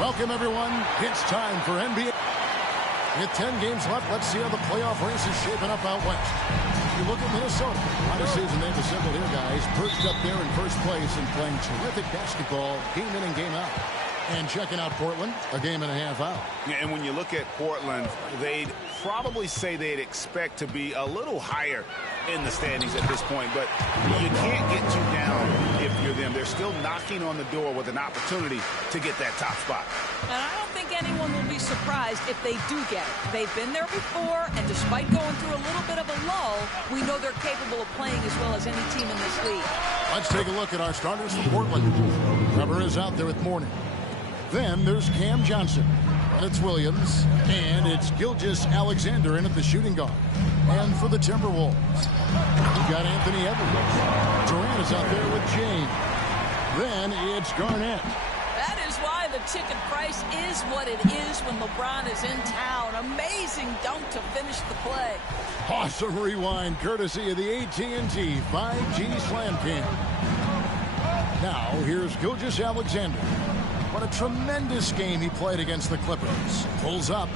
Welcome, everyone. It's time for NBA. With 10 games left, let's see how the playoff race is shaping up out west. You look at Minnesota. On a season they've assembled here, guys, perched up there in first place and playing terrific basketball game in and game out. And checking out Portland, a game and a half out. Yeah, and when you look at Portland, they'd probably say they'd expect to be a little higher in the standings at this point, but you can't get too down if you're them. They're still knocking on the door with an opportunity to get that top spot. And I don't think anyone will be surprised if they do get it. They've been there before, and despite going through a little bit of a lull, we know they're capable of playing as well as any team in this league. Let's take a look at our starters for Portland. Trevor is out there with Mourning. Then there's Cam Johnson, and it's Williams, and it's Gilgeous-Alexander in at the shooting guard. And for the Timberwolves, we've got Anthony Edwards. Durant is out there with James. Then it's Garnett. That is why the ticket price is what it is when LeBron is in town. Amazing dunk to finish the play. Awesome rewind courtesy of the AT&T 5G Slam Cam. Now here's Gilgeous-Alexander. What a tremendous game he played against the Clippers. Pulls up,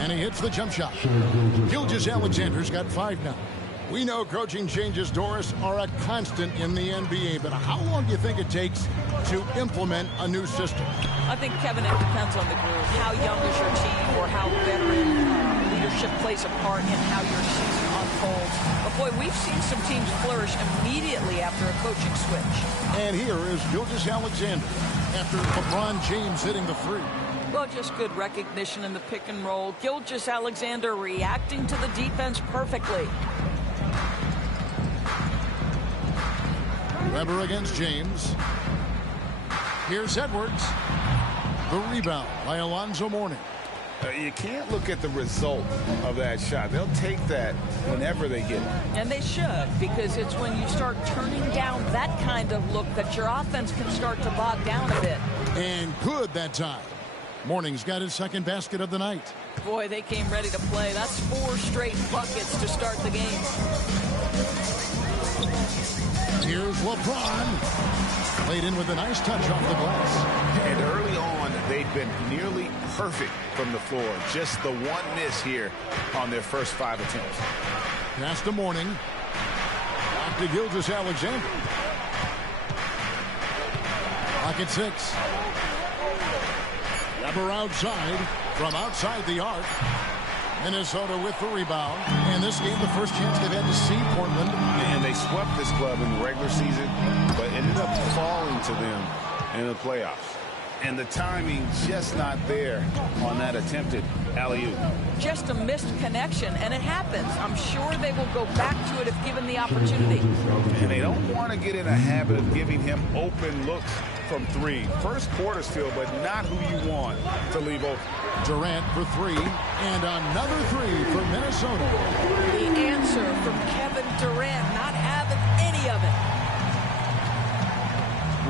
and he hits the jump shot. Gilgeous-Alexander's got 5 now. We know coaching changes, Doris, are a constant in the NBA, but how long do you think it takes to implement a new system? I think, Kevin, it depends on the group. How young is your team, or how veteran leadership plays a part in how your season unfolds. But, boy, we've seen some teams flourish immediately after a coaching switch. And here is Gilgeous-Alexander after LeBron James hitting the free. Well, just good recognition in the pick and roll. Gilgeous-Alexander reacting to the defense perfectly. Weber against James. Here's Edwards. The rebound by Alonzo Mourning. You can't look at the result of that shot. They'll take that whenever they get it. And they should, because it's when you start turning down that kind of look that your offense can start to bog down a bit. And good that time. Mourning's got his second basket of the night. Boy, they came ready to play. That's 4 straight buckets to start the game. Here's LeBron. Played in with a nice touch off the glass. And early on, they've been nearly perfect from the floor. Just the one miss here on their first 5 attempts. Pass to Mourning. Back to Gilgeous-Alexander. Pocket 6. Weber outside. From outside the arc. Minnesota with the rebound. And this game, the first chance they've had to see Portland. And they swept this club in the regular season, but ended up falling to them in the playoffs. And the timing just not there on that attempted alley-oop. Just a missed connection, and it happens. I'm sure they will go back to it if given the opportunity. And they don't want to get in a habit of giving him open looks from 3. First quarter still, but not who you want to leave open. Durant for 3, and another 3 for Minnesota. The answer from Kevin Durant, not having any of it.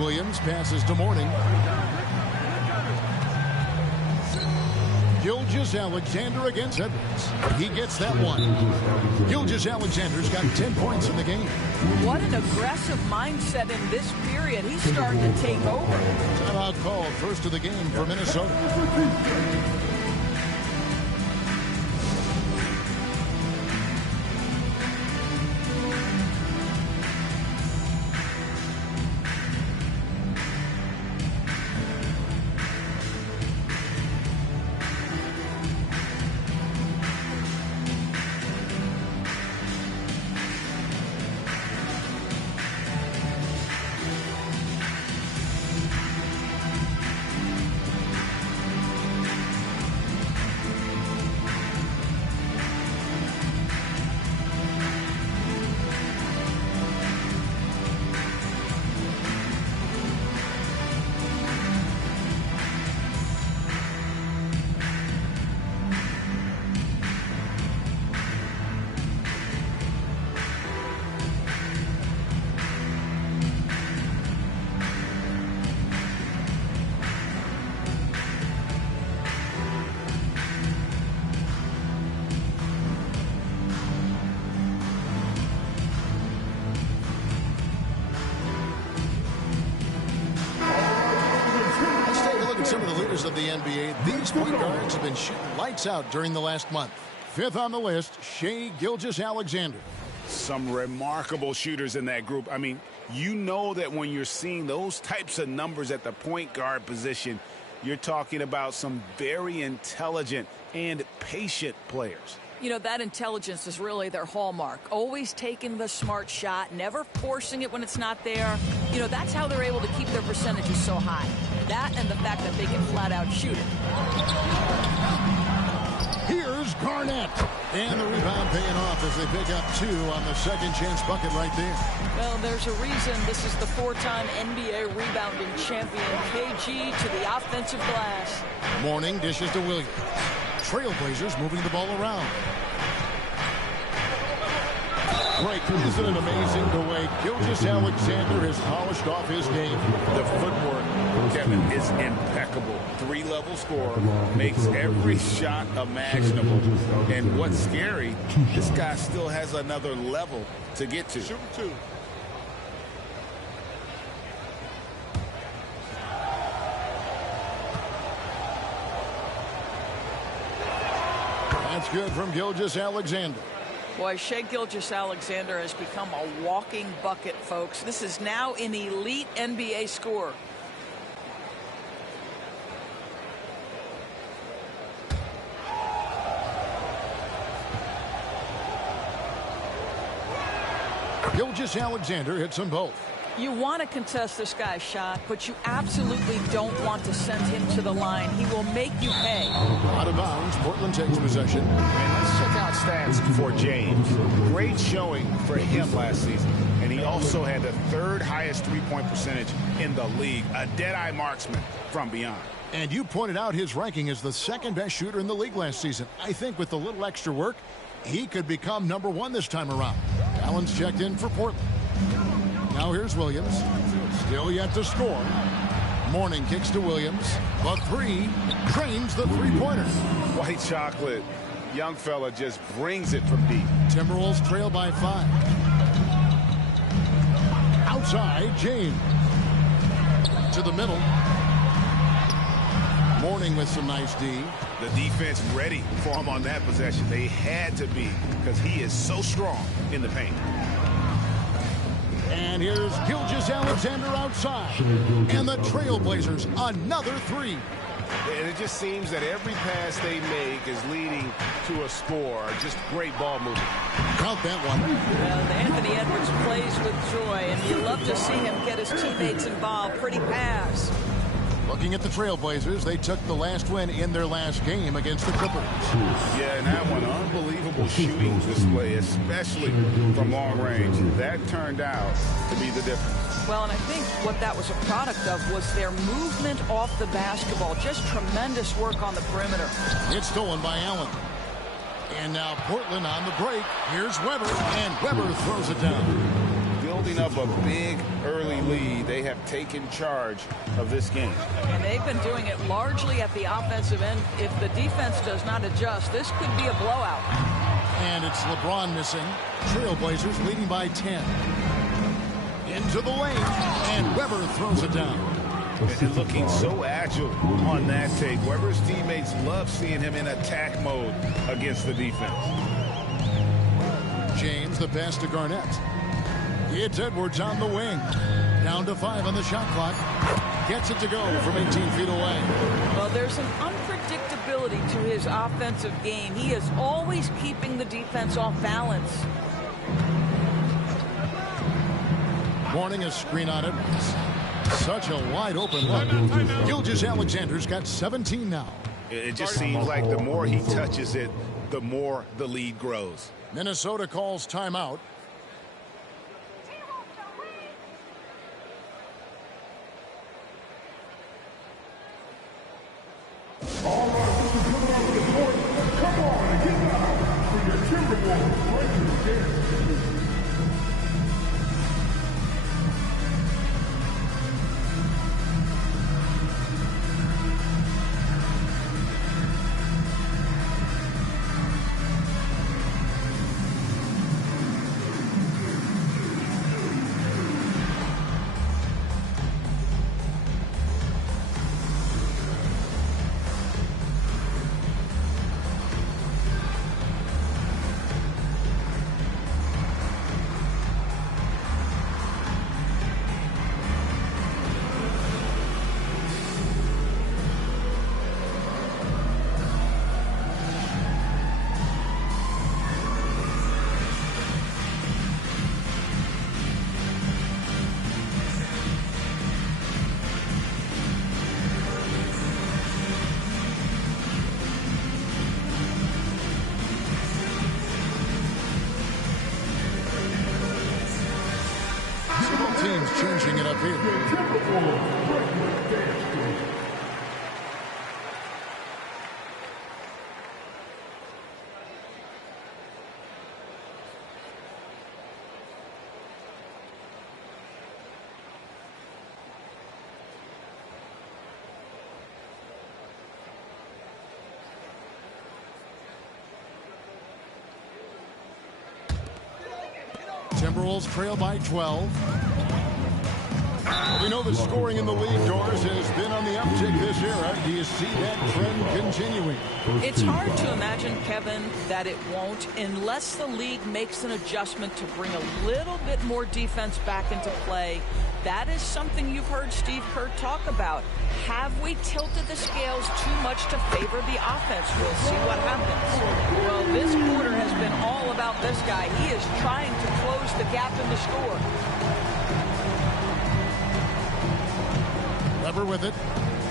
Williams passes to Mourning. Gilgeous-Alexander against Edwards. He gets that one. Gilgeous-Alexander's got 10 points in the game. What an aggressive mindset in this period. He's starting to take over. Timeout called, first of the game for Minnesota. the NBA, these point guards have been shooting lights out during the last month. Fifth on the list, Shai Gilgeous-Alexander. Some remarkable shooters in that group. I mean, you know that when you're seeing those types of numbers at the point guard position, you're talking about some very intelligent and patient players. You know, that intelligence is really their hallmark. Always taking the smart shot, never forcing it when it's not there. You know, that's how they're able to keep their percentages so high. That and the fact that they can flat out shoot it. Here's Garnett. And the rebound paying off as they pick up 2 on the second chance bucket right there. Well, there's a reason this is the 4-time NBA rebounding champion. KG to the offensive glass. Mourning dishes to Williams. Trailblazers moving the ball around. Great. Isn't it amazing the way Gilgeous-Alexander has polished off his game? The footwork, Kevin, is impeccable. 3-level scorer, makes every shot imaginable. And what's scary, this guy still has another level to get to. Shoot 2. That's good from Gilgeous-Alexander. Boy, Shai Gilgeous-Alexander has become a walking bucket, folks. This is now an elite NBA scorer. Gilgeous-Alexander hits them both. You want to contest this guy's shot, but you absolutely don't want to send him to the line. He will make you pay. Out of bounds, Portland takes possession. And let's check out stats for James. Great showing for him last season. And he also had the 3rd highest three-point percentage in the league. A dead-eye marksman from beyond. And you pointed out his ranking as the 2nd best shooter in the league last season. I think with a little extra work, he could become number 1 this time around. Allen's checked in for Portland. Now here's Williams. Still yet to score. Mourning kicks to Williams. The 3 drains the three-pointer. White chocolate. Young fella just brings it from deep. Timberwolves trail by 5. Outside, James. To the middle. Mourning with some nice D. The defense ready for him on that possession. They had to be because he is so strong in the paint. And here's Gilgeous-Alexander outside. And the Trailblazers, another 3. And it just seems that every pass they make is leading to a score. Just great ball movement. Count that one. Well, Anthony Edwards plays with joy, and you love to see him get his teammates involved. Pretty pass. Looking at the Trailblazers, they took the last win in their last game against the Clippers. Yeah, and that one, unbelievable shooting display, especially from long range. That turned out to be the difference. Well, and I think what that was a product of was their movement off the basketball. Just tremendous work on the perimeter. It's stolen by Allen. And now Portland on the break. Here's Weber, and Weber throws it down. Building up a big early lead, they have taken charge of this game. And they've been doing it largely at the offensive end. If the defense does not adjust, this could be a blowout. And it's LeBron missing. Trailblazers leading by 10. Into the lane, and Weber throws it down. And looking so agile on that take. Weber's teammates love seeing him in attack mode against the defense. James, the pass to Garnett. It's Edwards on the wing. Down to 5 on the shot clock. Gets it to go from 18 feet away. Well, there's an unpredictability to his offensive game. He is always keeping the defense off balance. Mourning a screen on Edwards. Such a wide open look. Gilgeous-Alexander's got 17 now. It just seems like the more he touches it, the more the lead grows. Minnesota calls timeout. All right, this is coming on the court. Come on, get out for your Timberwolves. Right here. Both teams changing it up here. Timberwolves breaking dance team. Timberwolves trail by 12. We know the scoring in the league, Doris, has been on the uptick this era. Do you see that trend continuing? It's hard to imagine, Kevin, that it won't unless the league makes an adjustment to bring a little bit more defense back into play. That is something you've heard Steve Kerr talk about. Have we tilted the scales too much to favor the offense? We'll see what happens. Well, this quarter has been all about this guy. He is trying to close the gap in the score. Weber with it.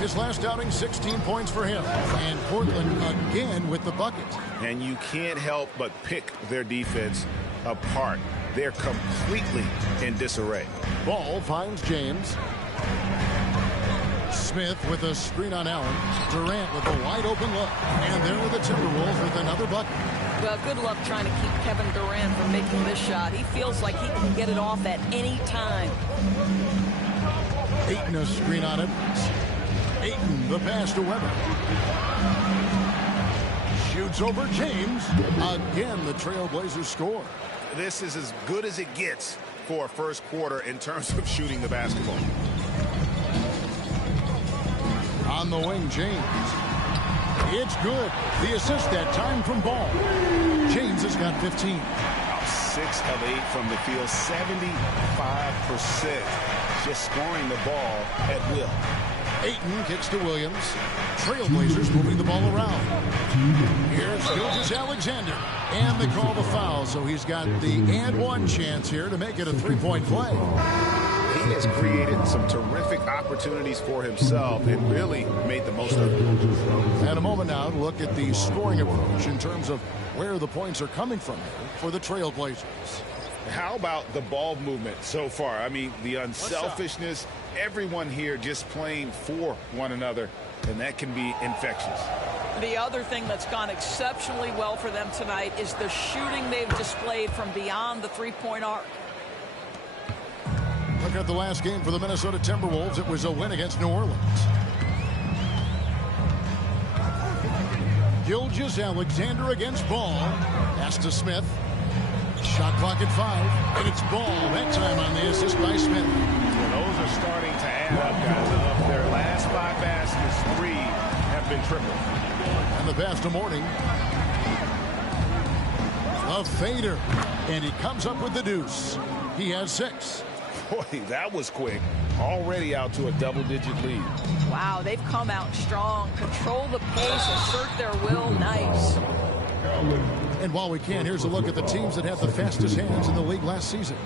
His last outing, 16 points for him. And Portland again with the bucket. And you can't help but pick their defense apart. They're completely in disarray. Ball finds James. Smith with a screen on Allen. Durant with a wide open look. And there are the Timberwolves with another bucket. Well, good luck trying to keep Kevin Durant from making this shot. He feels like he can get it off at any time. Ayton a screen on him. Ayton the pass to Weber. Shoots over James. Again, the Trailblazers score. This is as good as it gets for a first quarter in terms of shooting the basketball. On the wing, James. It's good. The assist that time from Ball. James has got 15. About 6 of 8 from the field, 75%. Just scoring the ball at will. Ayton kicks to Williams. Trailblazers moving the ball around. Here's Gilgeous-Alexander. And they call the foul, so he's got the and one chance here to make it a three-point play. He has created some terrific opportunities for himself and really made the most of it. And a moment now to look at the scoring approach in terms of where the points are coming from here for the Trailblazers. How about the ball movement so far? I mean, the unselfishness, everyone here just playing for one another, and that can be infectious. The other thing that's gone exceptionally well for them tonight is the shooting they've displayed from beyond the three-point arc. Look at the last game for the Minnesota Timberwolves. It was a win against New Orleans. Gilgeous-Alexander against Ball. Pass to Smith. Shot clock at 5, and it's Ball. That time on the assist by Smith. Well, those are starting to add up, guys. Of their last 5 baskets, 3 have been triple. And the pass to Mourning. A fader, and he comes up with the deuce. He has 6. Boy, that was quick. Already out to a double-digit lead. Wow, they've come out strong. Control the pace, assert their will. Nice. And while we can, here's a look at the teams that had the fastest hands in the league last season.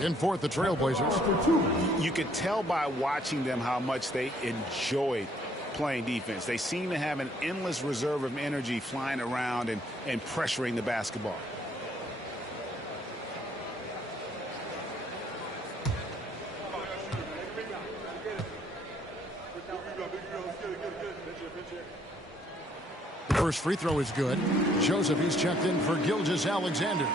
In fourth, the Trailblazers. You could tell by watching them how much they enjoyed playing defense. They seem to have an endless reserve of energy flying around and pressuring the basketball. First free throw is good. Joseph, he's checked in for Gilgeous-Alexander.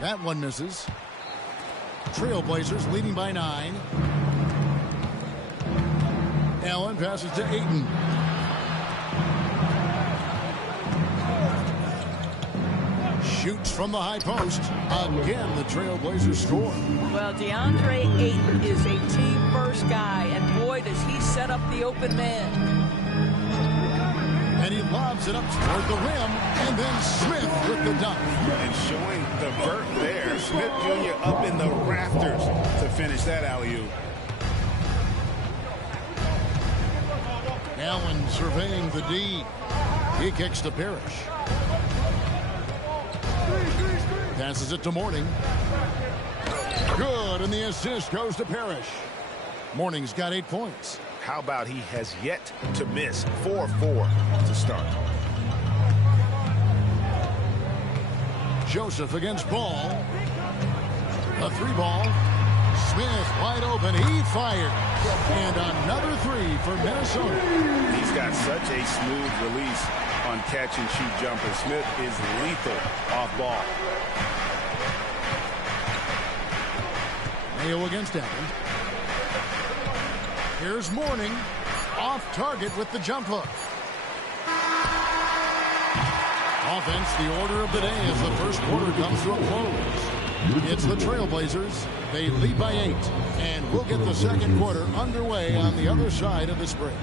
That one misses. Trailblazers leading by 9. Allen passes to Ayton. Shoots from the high post. Again, the Trailblazers score. Well, DeAndre Ayton is a team-first guy, and boy, does he set up the open man. And he lobs it up toward the rim, and then Smith with the dunk. And showing the vert there. Smith Jr. up in the rafters to finish that alley-oop. Allen surveying the D. He kicks to Parrish. Passes it to Mourning. Good, and the assist goes to Parrish. Morning's got 8 points. How about he has yet to miss? 4-4 to start. Joseph against Ball. A 3-ball. Smith wide open. He fired. And another 3 for Minnesota. He's got such a smooth release on catch-and-shoot jumper. Smith is lethal off ball. Mayo against Allen. Here's Mourning. Off target with the jump hook. Offense, the order of the day as the first quarter comes to a close. It's the Trailblazers. They lead by 8. And we'll get the second quarter underway on the other side of this break.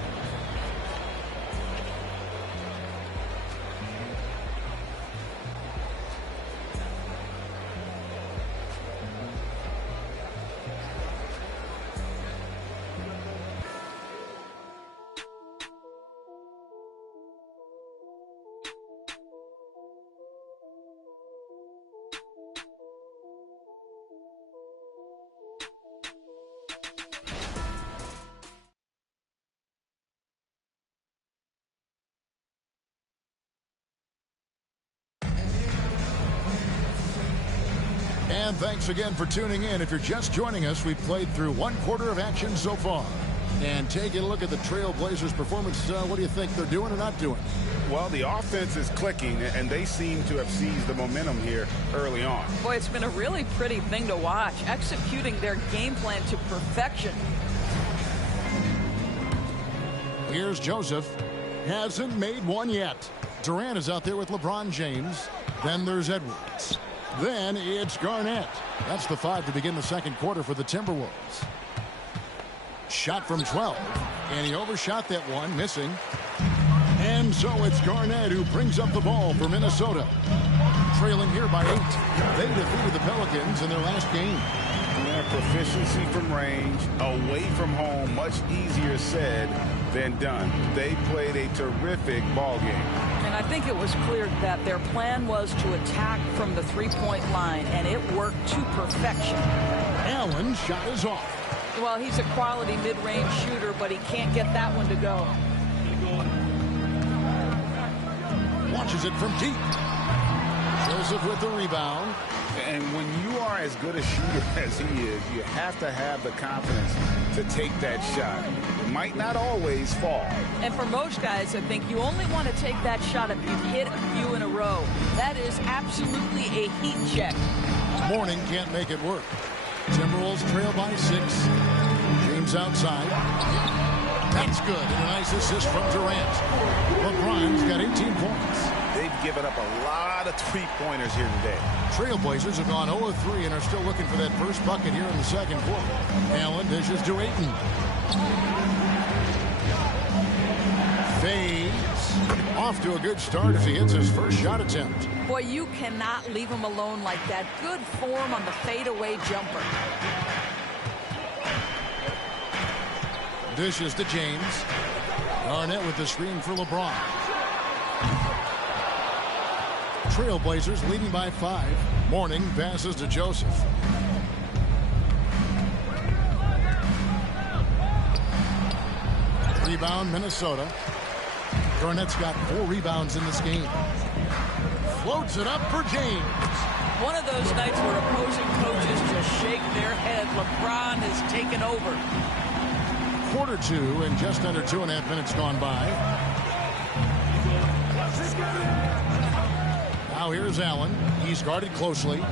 And thanks again for tuning in. If you're just joining us, we've played through 1 quarter of action so far. And taking a look at the Trailblazers' performance, what do you think they're doing or not doing? Well, the offense is clicking, and they seem to have seized the momentum here early on. Boy, it's been a really pretty thing to watch, executing their game plan to perfection. Here's Joseph. Hasn't made one yet. Durant is out there with LeBron James. Then there's Edwards. Then it's Garnett. That's the 5 to begin the second quarter for the Timberwolves. Shot from 12. And he overshot that one, missing. And so it's Garnett who brings up the ball for Minnesota. Trailing here by 8. They defeated the Pelicans in their last game. Their proficiency from range, away from home, much easier said than done. They played a terrific ball game. And I think it was clear that their plan was to attack from the 3-point line, and it worked to perfection. Allen shot is off. Well, he's a quality mid-range shooter, but he can't get that one to go. Launches it from deep. Joseph with the rebound. And when you are as good a shooter as he is, you have to have the confidence to take that shot. It might not always fall. And for most guys, I think you only want to take that shot if you've hit a few in a row. That is absolutely a heat check. Mourning can't make it work. Timberwolves trail by 6. James outside. That's good. And a nice assist from Durant. LeBron's got 18 points. They've given up a lot of three-pointers here today. Trailblazers have gone 0-3 and are still looking for that first bucket here in the second quarter. Allen dishes to Ayton. Fades. Off to a good start as he hits his first shot attempt. Boy, you cannot leave him alone like that. Good form on the fadeaway jumper. Dishes to James. Garnett with the screen for LeBron. Trailblazers leading by 5. Mourning passes to Joseph. Rebound Minnesota. Garnett's got 4 rebounds in this game. Floats it up for James. One of those nights where opposing coaches just shake their head. LeBron has taken over. Quarter 2 and just under 2.5 minutes gone by. Now here's Allen. He's guarded closely.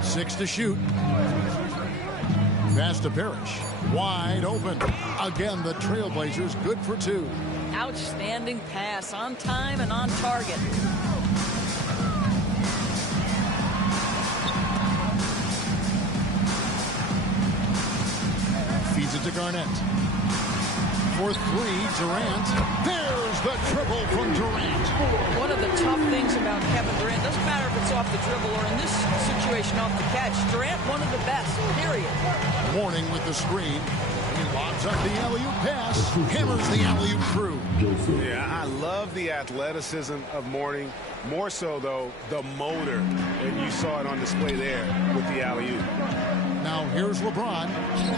6 to shoot. Pass to Parrish. Wide open. Again, the Trailblazers good for 2. Outstanding pass, on time and on target. Feeds it to Garnett. For 3, Durant. There's the triple from Durant. One of the tough things about Kevin Durant, doesn't matter if it's off the dribble or in this situation off the catch, Durant one of the best, period. Mourning with the screen. He lobs up the alley-oop pass. Hammers the alley-oop through. Yeah, I love the athleticism of Mourning. More so, though, the motor. And you saw it on display there with the alley-oop. Now here's LeBron.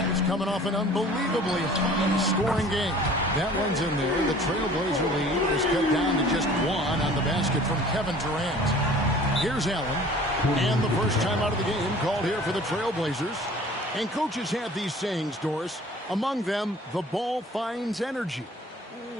He's coming off an unbelievably high-scoring game. That one's in there. The Trailblazer lead is cut down to just 1 on the basket from Kevin Durant. Here's Allen. And the first time out of the game called here for the Trailblazers. And coaches have these sayings, Doris. Among them, the ball finds energy.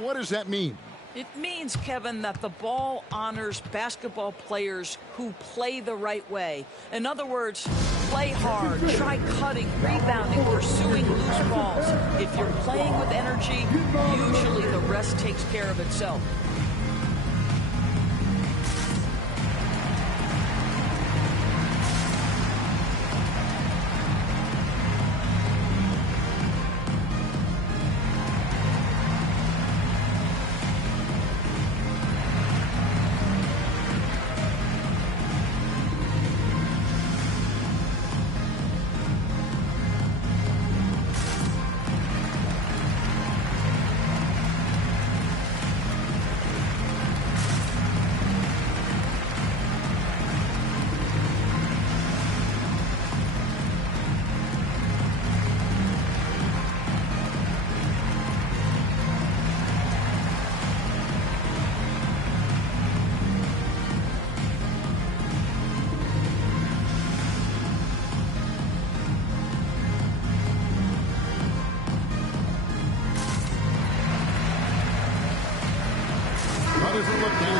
What does that mean? It means, Kevin, that the ball honors basketball players who play the right way. In other words, play hard, try cutting, rebounding, pursuing loose balls. If you're playing with energy, usually the rest takes care of itself.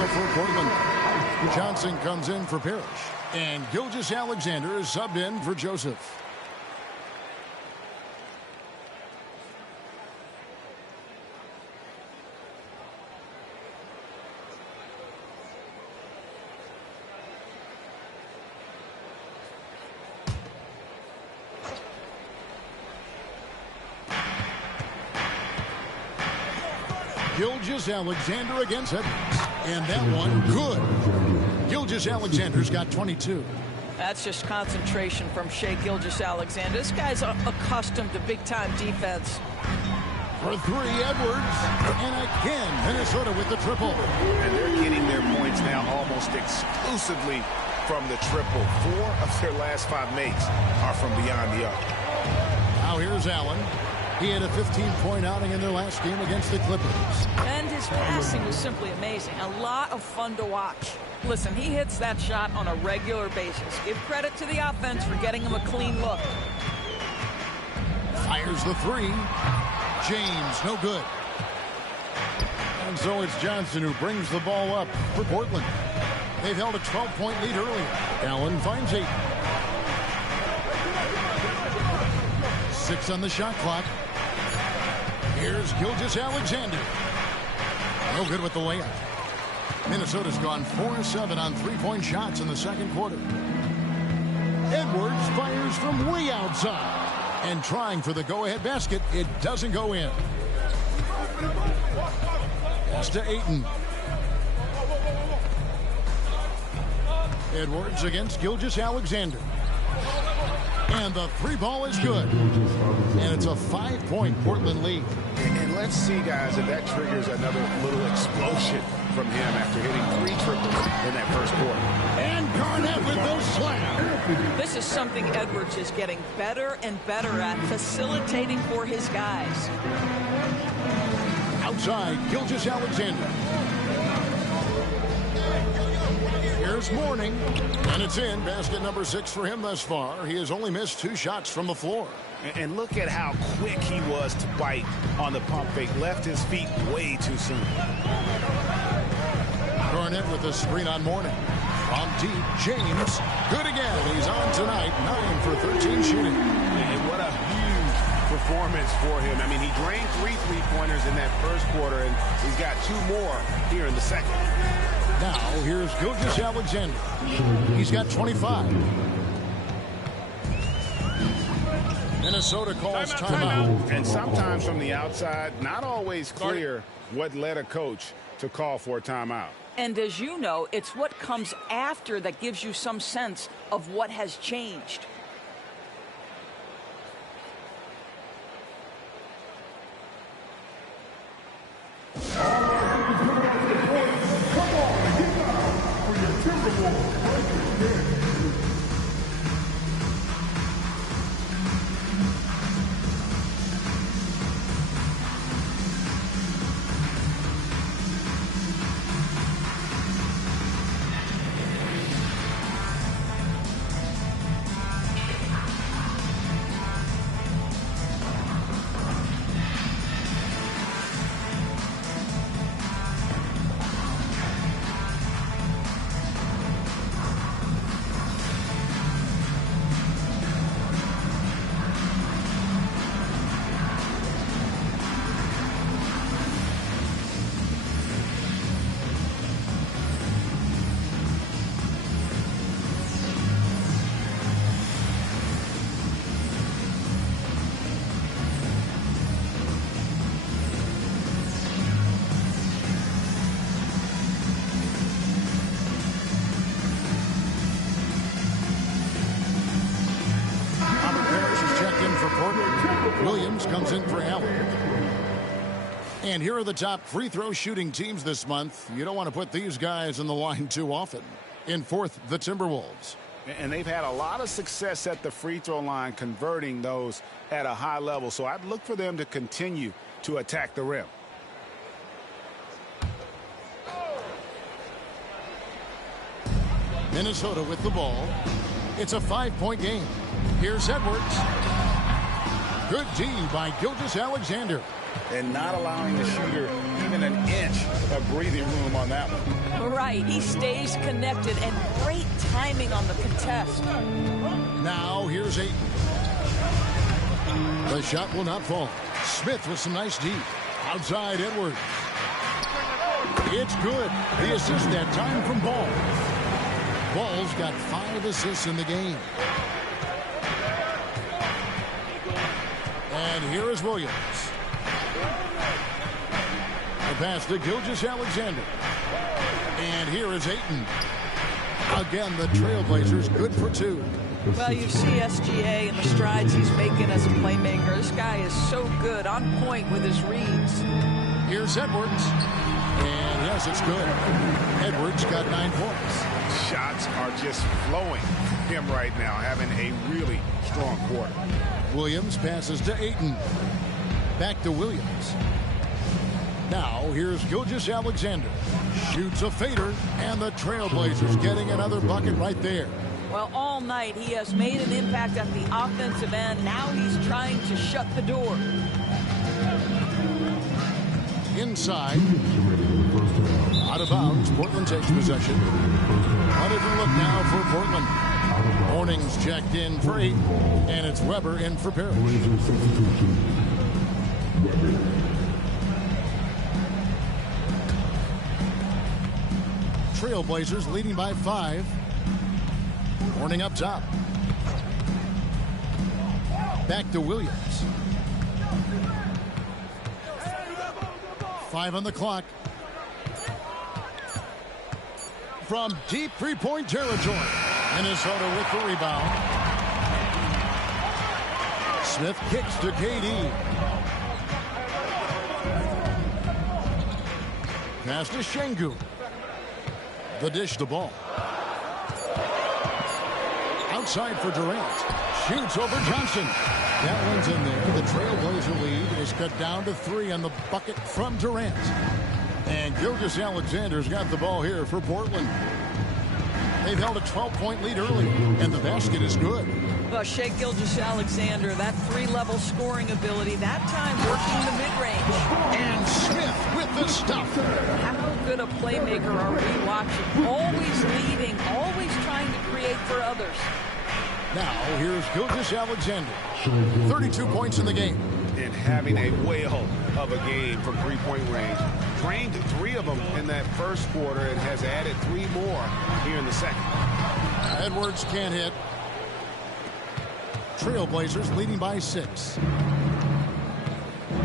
For Portland. Johnson comes in for Parrish. And Gilgeous-Alexander is subbed in for Joseph. Gilgeous-Alexander against Edwards. And that one, good. Gilgeous-Alexander's got 22. That's just concentration from Shai Gilgeous-Alexander. This guy's accustomed to big-time defense. For 3, Edwards. And again, Minnesota with the triple. And they're getting their points now almost exclusively from the triple. 4 of their last 5 makes are from beyond the arc. Now here's Allen. He had a 15-point outing in their last game against the Clippers. And his passing was simply amazing. A lot of fun to watch. Listen, he hits that shot on a regular basis. Give credit to the offense for getting him a clean look. Fires the 3. James, no good. And so it's Johnson who brings the ball up for Portland. They've held a 12-point lead earlier. Allen finds 8. 6 on the shot clock. Here's Gilgeous-Alexander. No good with the layup. Minnesota's gone 4-7 on 3-point shots in the second quarter. Edwards fires from way outside. And trying for the go-ahead basket, it doesn't go in. Pass to Ayton. Edwards against Gilgeous-Alexander. And the 3 ball is good. And it's a 5-point Portland lead. And let's see, guys, if that triggers another little explosion from him after hitting 3 triples in that first quarter. And Garnett with the slam. This is something Edwards is getting better and better at, facilitating for his guys. Outside, Gilgeous-Alexander. Here's Mourning, and it's in. Basket number 6 for him thus far. He has only missed 2 shots from the floor. And look at how quick he was to bite on the pump fake. Left his feet way too soon. Garnett with the screen on Mourning. From deep, James. Good again. He's on tonight. 9 for 13 shooting. And what a huge performance for him. I mean, he drained 3 3-pointers in that first quarter, and he's got 2 more here in the second. Now, here's Gilgeous-Alexander. He's got 25. Minnesota calls timeout. And sometimes from the outside, not always clear what led a coach to call for a timeout. And as you know, it's what comes after that gives you some sense of what has changed. Williams comes in for Allen. And here are the top free throw shooting teams this month. You don't want to put these guys in the line too often. In fourth, the Timberwolves. And they've had a lot of success at the free throw line, converting those at a high level. So I'd look for them to continue to attack the rim. Minnesota with the ball. It's a 5-point game. Here's Edwards. Good D by Gilgeous-Alexander. And not allowing the shooter even an inch of breathing room on that one. Right. He stays connected, and great timing on the contest. Now here's Ayton. The shot will not fall. Smith with some nice D. Outside Edwards. It's good. The assist that time from Ball. Ball's got 5 assists in the game. And here is Williams. The pass to Gilgeous-Alexander. And here is Ayton. Again, the Trailblazers good for 2. Well, you see SGA and the strides he's making as a playmaker. This guy is so good, on point with his reads. Here's Edwards. And yes, it's good. Edwards got 9 points. Shots are just flowing him right now, having a really strong quarter. Williams passes to Ayton. Back to Williams. Now here's Gilgeous-Alexander. Shoots a fader, and the Trailblazers getting another bucket right there. Well, all night he has made an impact at the offensive end. Now he's trying to shut the door. Inside. Out of bounds. Portland takes possession. A different look now for Portland. Hornings checked in for 8, and it's Weber in for Parrish. Trailblazers leading by 5. Horning up top. Back to Williams. 5 on the clock. From deep three-point territory. Minnesota with the rebound. Smith kicks to KD. Pass to Şengün. The dish the ball. Outside for Durant. Shoots over Johnson. That one's in there. The Trailblazer lead is cut down to 3 on the bucket from Durant. And Gilgeous-Alexander's got the ball here for Portland. They've held a 12-point lead early, and the basket is good. Well, Shai Gilgeous-Alexander, that 3-level scoring ability, that time working the mid-range. And Smith with the stuff. How good a playmaker are we watching? Always leading, always trying to create for others. Now, here's Gilgeous-Alexander. 32 points in the game. And having a whale of a game from three-point range. Drained 3 of them in that first quarter and has added 3 more here in the second. Edwards can't hit. Trailblazers leading by 6.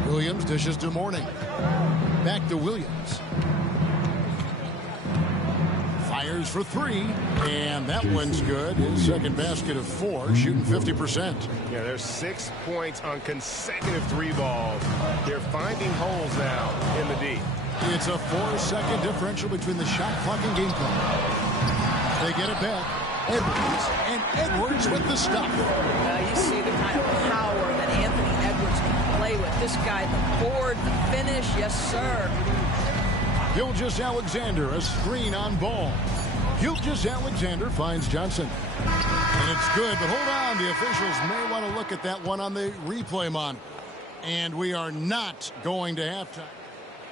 Williams dishes to Mourning. Back to Williams. Fires for 3, and that one's good. His second basket of 4, shooting 50%. Yeah, there's 6 points on consecutive 3 balls. They're finding holes now in the D. It's a 4-second differential between the shot clock and game clock. They get it back. Edwards, and Edwards with the stuff. You see the kind of power that Anthony Edwards can play with. This guy, the board, the finish, yes, sir. Gilgeous-Alexander, a screen on Ball. Gilgeous-Alexander finds Johnson. And it's good, but hold on. The officials may want to look at that one on the replay monitor. And we are not going to halftime.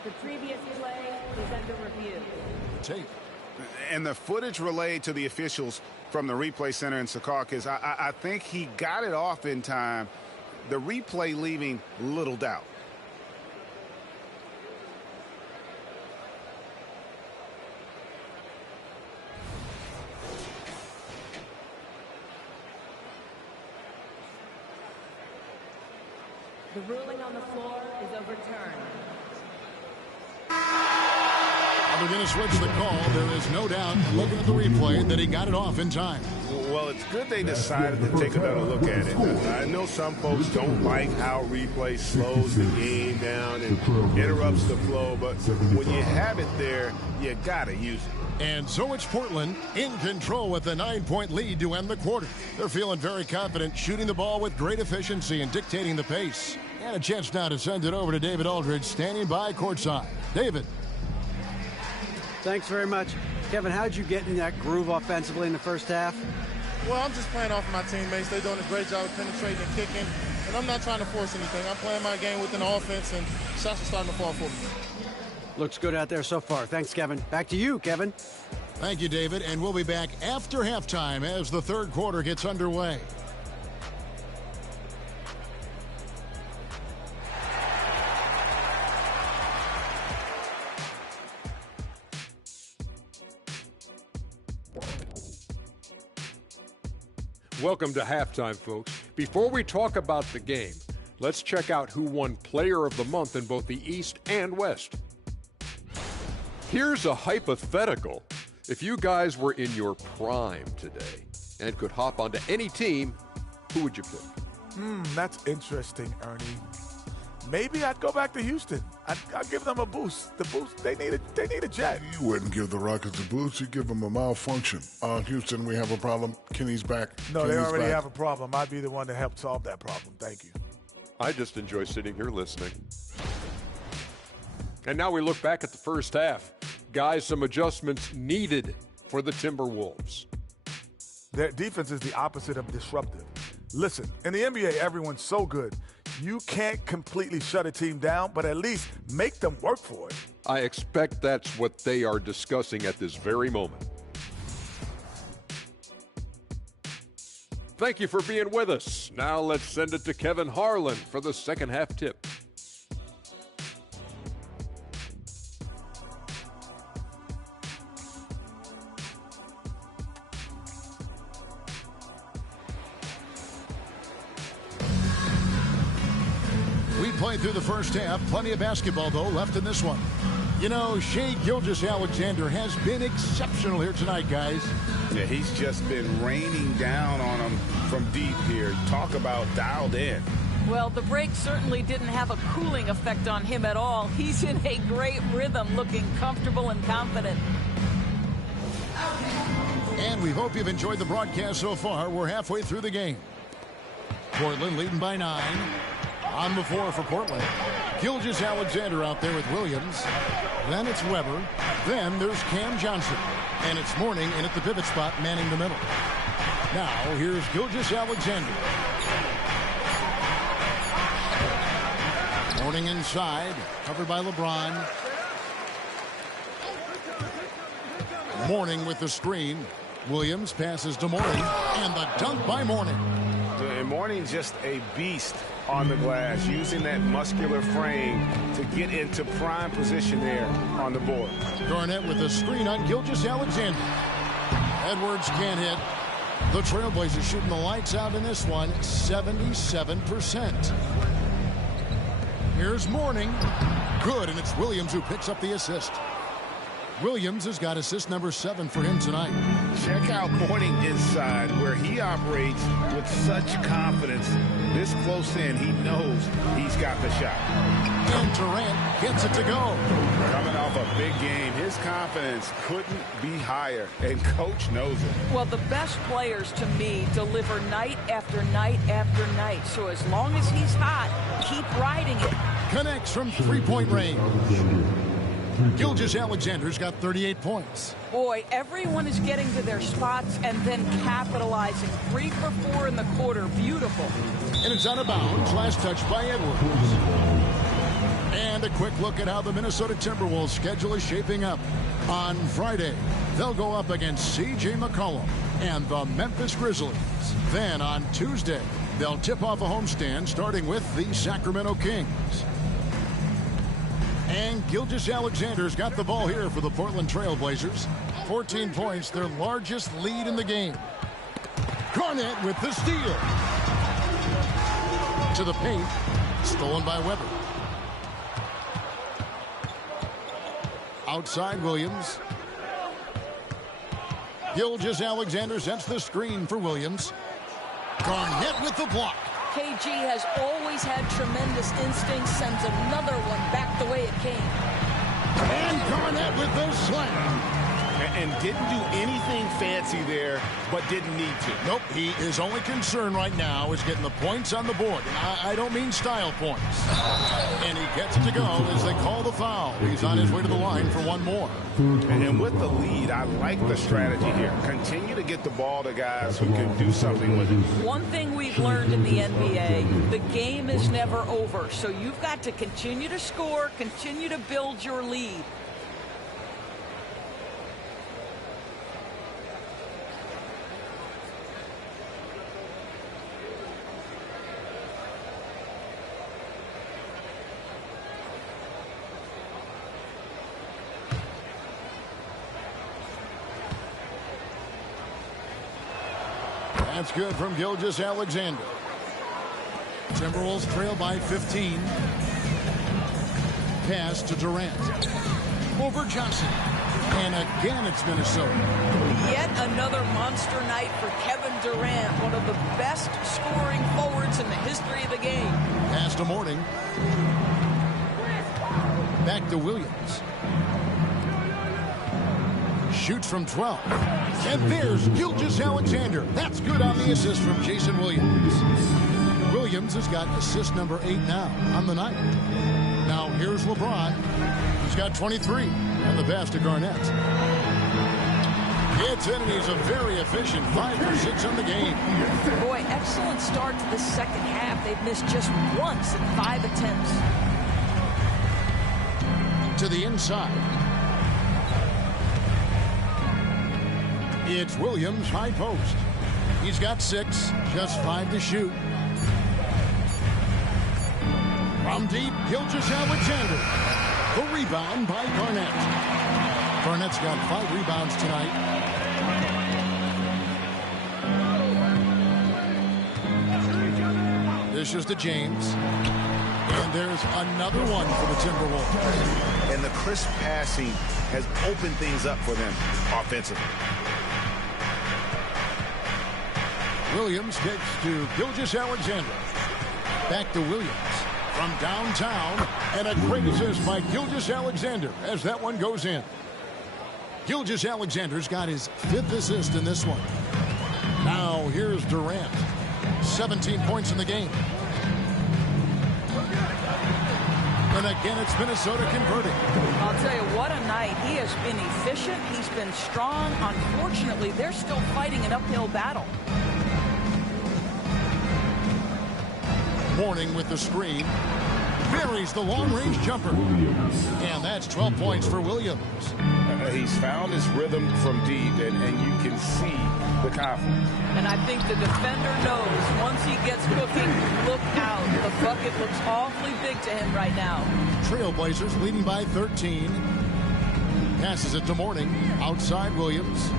The previous play is under review. Tape. And the footage relayed to the officials from the replay center in Secaucus, I think he got it off in time. The replay leaving little doubt. The ruling on the floor is overturned. They're going to switch the call. There is no doubt, looking at the replay, that he got it off in time. Well, it's good they decided to take another look at it. I know some folks don't like how replay slows the game down and interrupts the flow, but when you have it there, you got to use it. And so it's Portland in control with a 9-point lead to end the quarter. They're feeling very confident, shooting the ball with great efficiency and dictating the pace. And a chance now to send it over to David Aldridge, standing by courtside. David. Thanks very much. Kevin, how'd you get in that groove offensively in the first half? Well, I'm just playing off of my teammates. They're doing a great job of penetrating and kicking, and I'm not trying to force anything. I'm playing my game within the offense, and shots are starting to fall for me. Looks good out there so far. Thanks, Kevin. Back to you, Kevin. Thank you, David, and we'll be back after halftime as the third quarter gets underway. Welcome to halftime, folks. Before we talk about the game, let's check out who won Player of the Month in both the East and West. Here's a hypothetical. If you guys were in your prime today and could hop onto any team, who would you pick? That's interesting, Ernie. Maybe I'd go back to Houston. I'd give them a boost. The boost, they need a jet. You wouldn't give the Rockets a boost. You give them a malfunction. Houston, we have a problem. Kenny's back. No, they already have a problem. I'd be the one to help solve that problem. Thank you. I just enjoy sitting here listening. And now we look back at the first half. Guys, some adjustments needed for the Timberwolves. Their defense is the opposite of disruptive. Listen, in the NBA, everyone's so good. You can't completely shut a team down, but at least make them work for it. I expect that's what they are discussing at this very moment. Thank you for being with us. Now let's send it to Kevin Harlan for the second half tip. Played through the first half. Plenty of basketball, though, left in this one. You know, Shai Gilgeous-Alexander has been exceptional here tonight, guys. Yeah, he's just been raining down on them from deep here. Talk about dialed in. Well, the break certainly didn't have a cooling effect on him at all. He's in a great rhythm, looking comfortable and confident. And we hope you've enjoyed the broadcast so far. We're halfway through the game. Portland leading by 9. On the floor for Portland. Gilgeous-Alexander out there with Williams. Then it's Weber. Then there's Cam Johnson. And it's Mourning in at the pivot spot, manning the middle. Now, here's Gilgeous-Alexander. Mourning inside, covered by LeBron. Mourning with the screen. Williams passes to Mourning. And the dunk by Mourning. And Mourning's just a beast on the glass, using that muscular frame to get into prime position there on the board. Garnett with a screen on Gilgeous-Alexander. Edwards can't hit. The Trailblazers shooting the lights out in this one, 77%. Here's Mourning. Good, and it's Williams who picks up the assist. Williams has got assist number 7 for him tonight. Check out Mourning inside, where he operates with such confidence. This close in, he knows he's got the shot. And Durant gets it to go. Coming off a big game, his confidence couldn't be higher, and Coach knows it. Well, the best players, to me, deliver night after night after night. So as long as he's hot, keep riding it. Connects from three-point range. Gilgeous-Alexander's got 38 points. Boy, everyone is getting to their spots and then capitalizing. 3 for 4 in the quarter. Beautiful. And it's out of bounds. Last touch by Edwards. And a quick look at how the Minnesota Timberwolves schedule is shaping up. On Friday, they'll go up against C.J. McCollum and the Memphis Grizzlies. Then on Tuesday, they'll tip off a homestand starting with the Sacramento Kings. And Gilgeous-Alexander's got the ball here for the Portland Trailblazers. 14 points, their largest lead in the game. Garnett with the steal. To the paint, stolen by Weber. Outside Williams. Gilgeous-Alexander sets the screen for Williams. Garnett with the block. KG has always had tremendous instincts, sends another one back the way it came. And Garnett with the slam. And didn't do anything fancy there, but didn't need to. Nope, his only concern right now is getting the points on the board. I don't mean style points. And he gets it to go as they call the foul. He's on his way to the line for one more. And with the lead, I like the strategy here. Continue to get the ball to guys who can do something with it. One thing we've learned in the NBA, the game is never over. So you've got to continue to score, continue to build your lead. That's good from Gilgeous-Alexander. Timberwolves trail by 15. Pass to Durant. Over Johnson. And again, it's Minnesota. Yet another monster night for Kevin Durant, one of the best scoring forwards in the history of the game. Pass to Mourning. Back to Williams. Shoots from 12. And there's Gilgeous-Alexander. That's good on the assist from Jason Williams. Williams has got assist number 8 now on the night. Now here's LeBron. He's got 23. And the pass to Garnett. Gets in, and he's a very efficient 5 for 6 on the game. Boy, excellent start to the second half. They've missed just once in 5 attempts. To the inside. It's Williams, high post. He's got 6, just 5 to shoot. From deep, Gilgeous-Alexander. The rebound by Garnett. Garnett's got 5 rebounds tonight. This is to James. And there's another one for the Timberwolves. And the crisp passing has opened things up for them offensively. Williams kicks to Gilgeous-Alexander. Back to Williams from downtown. And a great assist by Gilgeous-Alexander as that one goes in. Gilgeous-Alexander's got his 5th assist in this one. Now here's Durant. 17 points in the game. And again, it's Minnesota converting. I'll tell you, what a night. He has been efficient. He's been strong. Unfortunately, they're still fighting an uphill battle. Mourning with the screen. Buries the long-range jumper. And that's 12 points for Williams. He's found his rhythm from deep, and you can see the confidence. And I think the defender knows once he gets cooking, look out. The bucket looks awfully big to him right now. Trailblazers leading by 13. Passes it to Mourning. Outside Williams.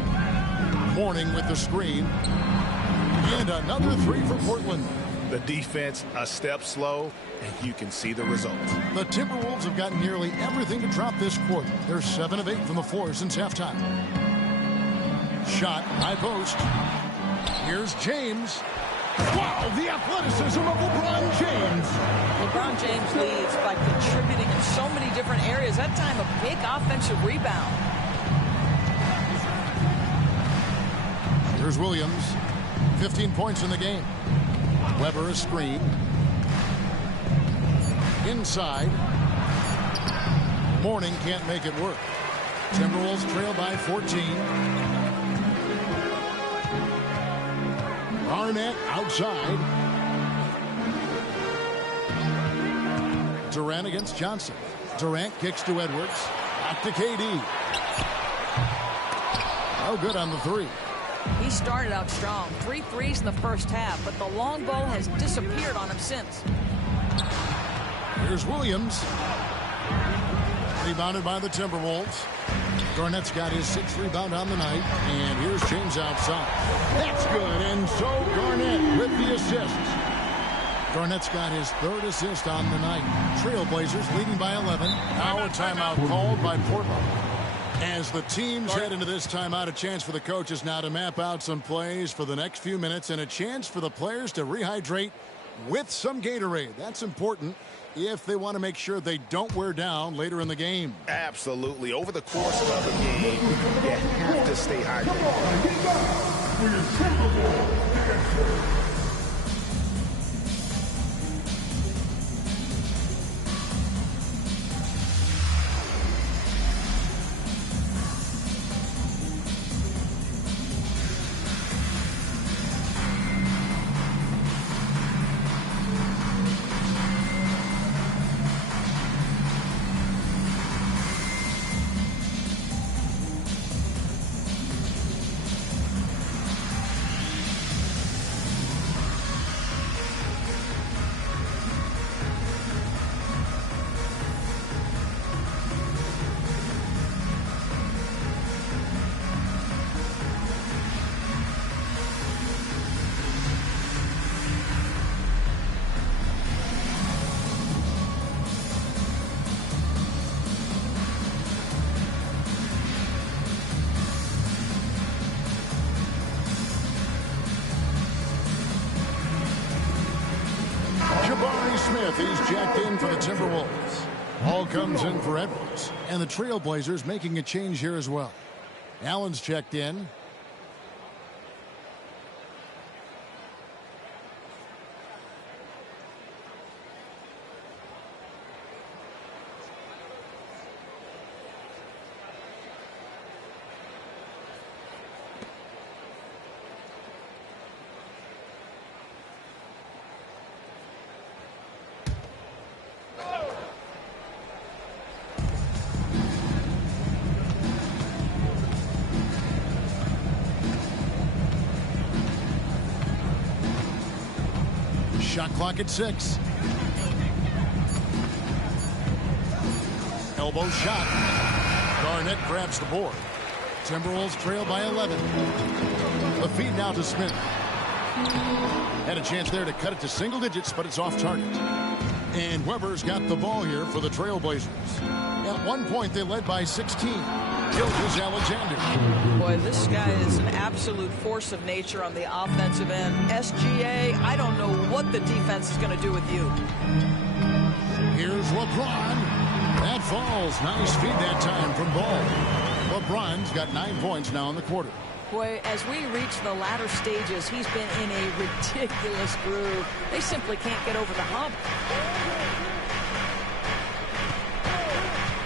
Mourning with the screen. And another 3 for Portland. The defense a step slow, and you can see the result. The Timberwolves have gotten nearly everything to drop this quarter. They're 7 of 8 from the floor since halftime. Shot, high post. Here's James. Wow, the athleticism of LeBron James. LeBron James leads by contributing in so many different areas. That time, a big offensive rebound. Here's Williams. 15 points in the game. Weber a screen. Inside. Mourning can't make it work. Timberwolves trail by 14. Garnett outside. Durant against Johnson. Durant kicks to Edwards. Back to KD. Oh, good on the 3. He started out strong. 3 threes in the first half, but the long ball has disappeared on him since. Here's Williams. Rebounded by the Timberwolves. Garnett's got his 6th rebound on the night. And here's James outside. That's good. And so Garnett with the assist. Garnett's got his 3rd assist on the night. Trailblazers leading by 11. Now a timeout called by Portland. As the teams head into this timeout, a chance for the coaches now to map out some plays for the next few minutes and a chance for the players to rehydrate with some Gatorade. That's important if they want to make sure they don't wear down later in the game. Absolutely. Over the course of the game, you have to stay hydrated. He's jacked in for the Timberwolves. Ball comes in for Edwards. And the Trailblazers making a change here as well. Allen's checked in. Shot clock at 6. Elbow shot. Garnett grabs the board. Timberwolves trail by 11. The feed now to Smith. Had a chance there to cut it to single digits, but it's off target. And Weber's got the ball here for the Trailblazers. At one point, they led by 16. Gilgeous-Alexander. Boy, this guy is an absolute force of nature on the offensive end. SGA, I don't know what the defense is going to do with you. Here's LeBron. That falls. Nice feed that time from Ball. LeBron's got 9 points now in the quarter. Boy, as we reach the latter stages, he's been in a ridiculous groove. They simply can't get over the hump.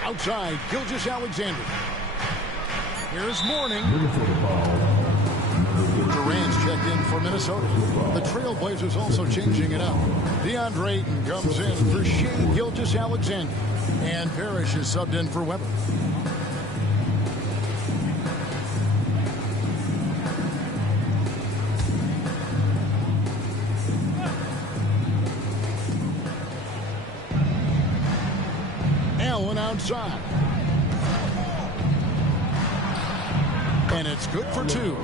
Outside, Gilgeous-Alexander. Here's Mourning. Durant's checked in for Minnesota. The Trailblazers also changing it up. DeAndre Ayton comes in for Shai Gilgeous-Alexander. And Parrish is subbed in for Weber. Allen outside. And it's good for 2.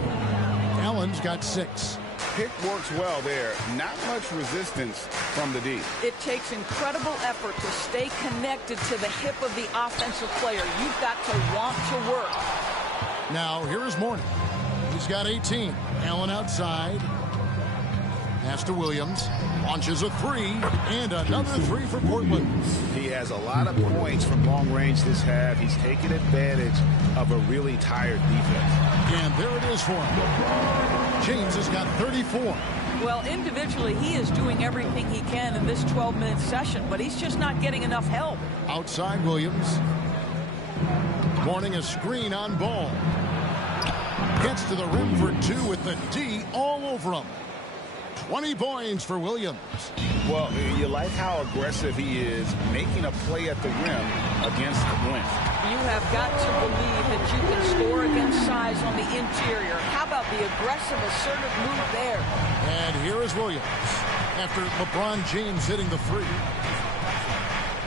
Allen's got 6. Pick works well there. Not much resistance from the D. It takes incredible effort to stay connected to the hip of the offensive player. You've got to want to work. Now, here is Mourning. He's got 18. Allen outside. Pass to Williams. Launches a 3. And another 3 for Portland. He has a lot of points from long range this half. He's taken advantage of a really tired defense. And there it is for him. James has got 34. Well, individually, he is doing everything he can in this 12-minute session, but he's just not getting enough help. Outside Williams. Mourning a screen on Ball. Gets to the rim for 2 with the D all over him. 20 points for Williams. Well, you like how aggressive he is making a play at the rim against the length. You have got to believe that you can score against size on the interior. How about the aggressive, assertive move there? And here is Williams after LeBron James hitting the 3.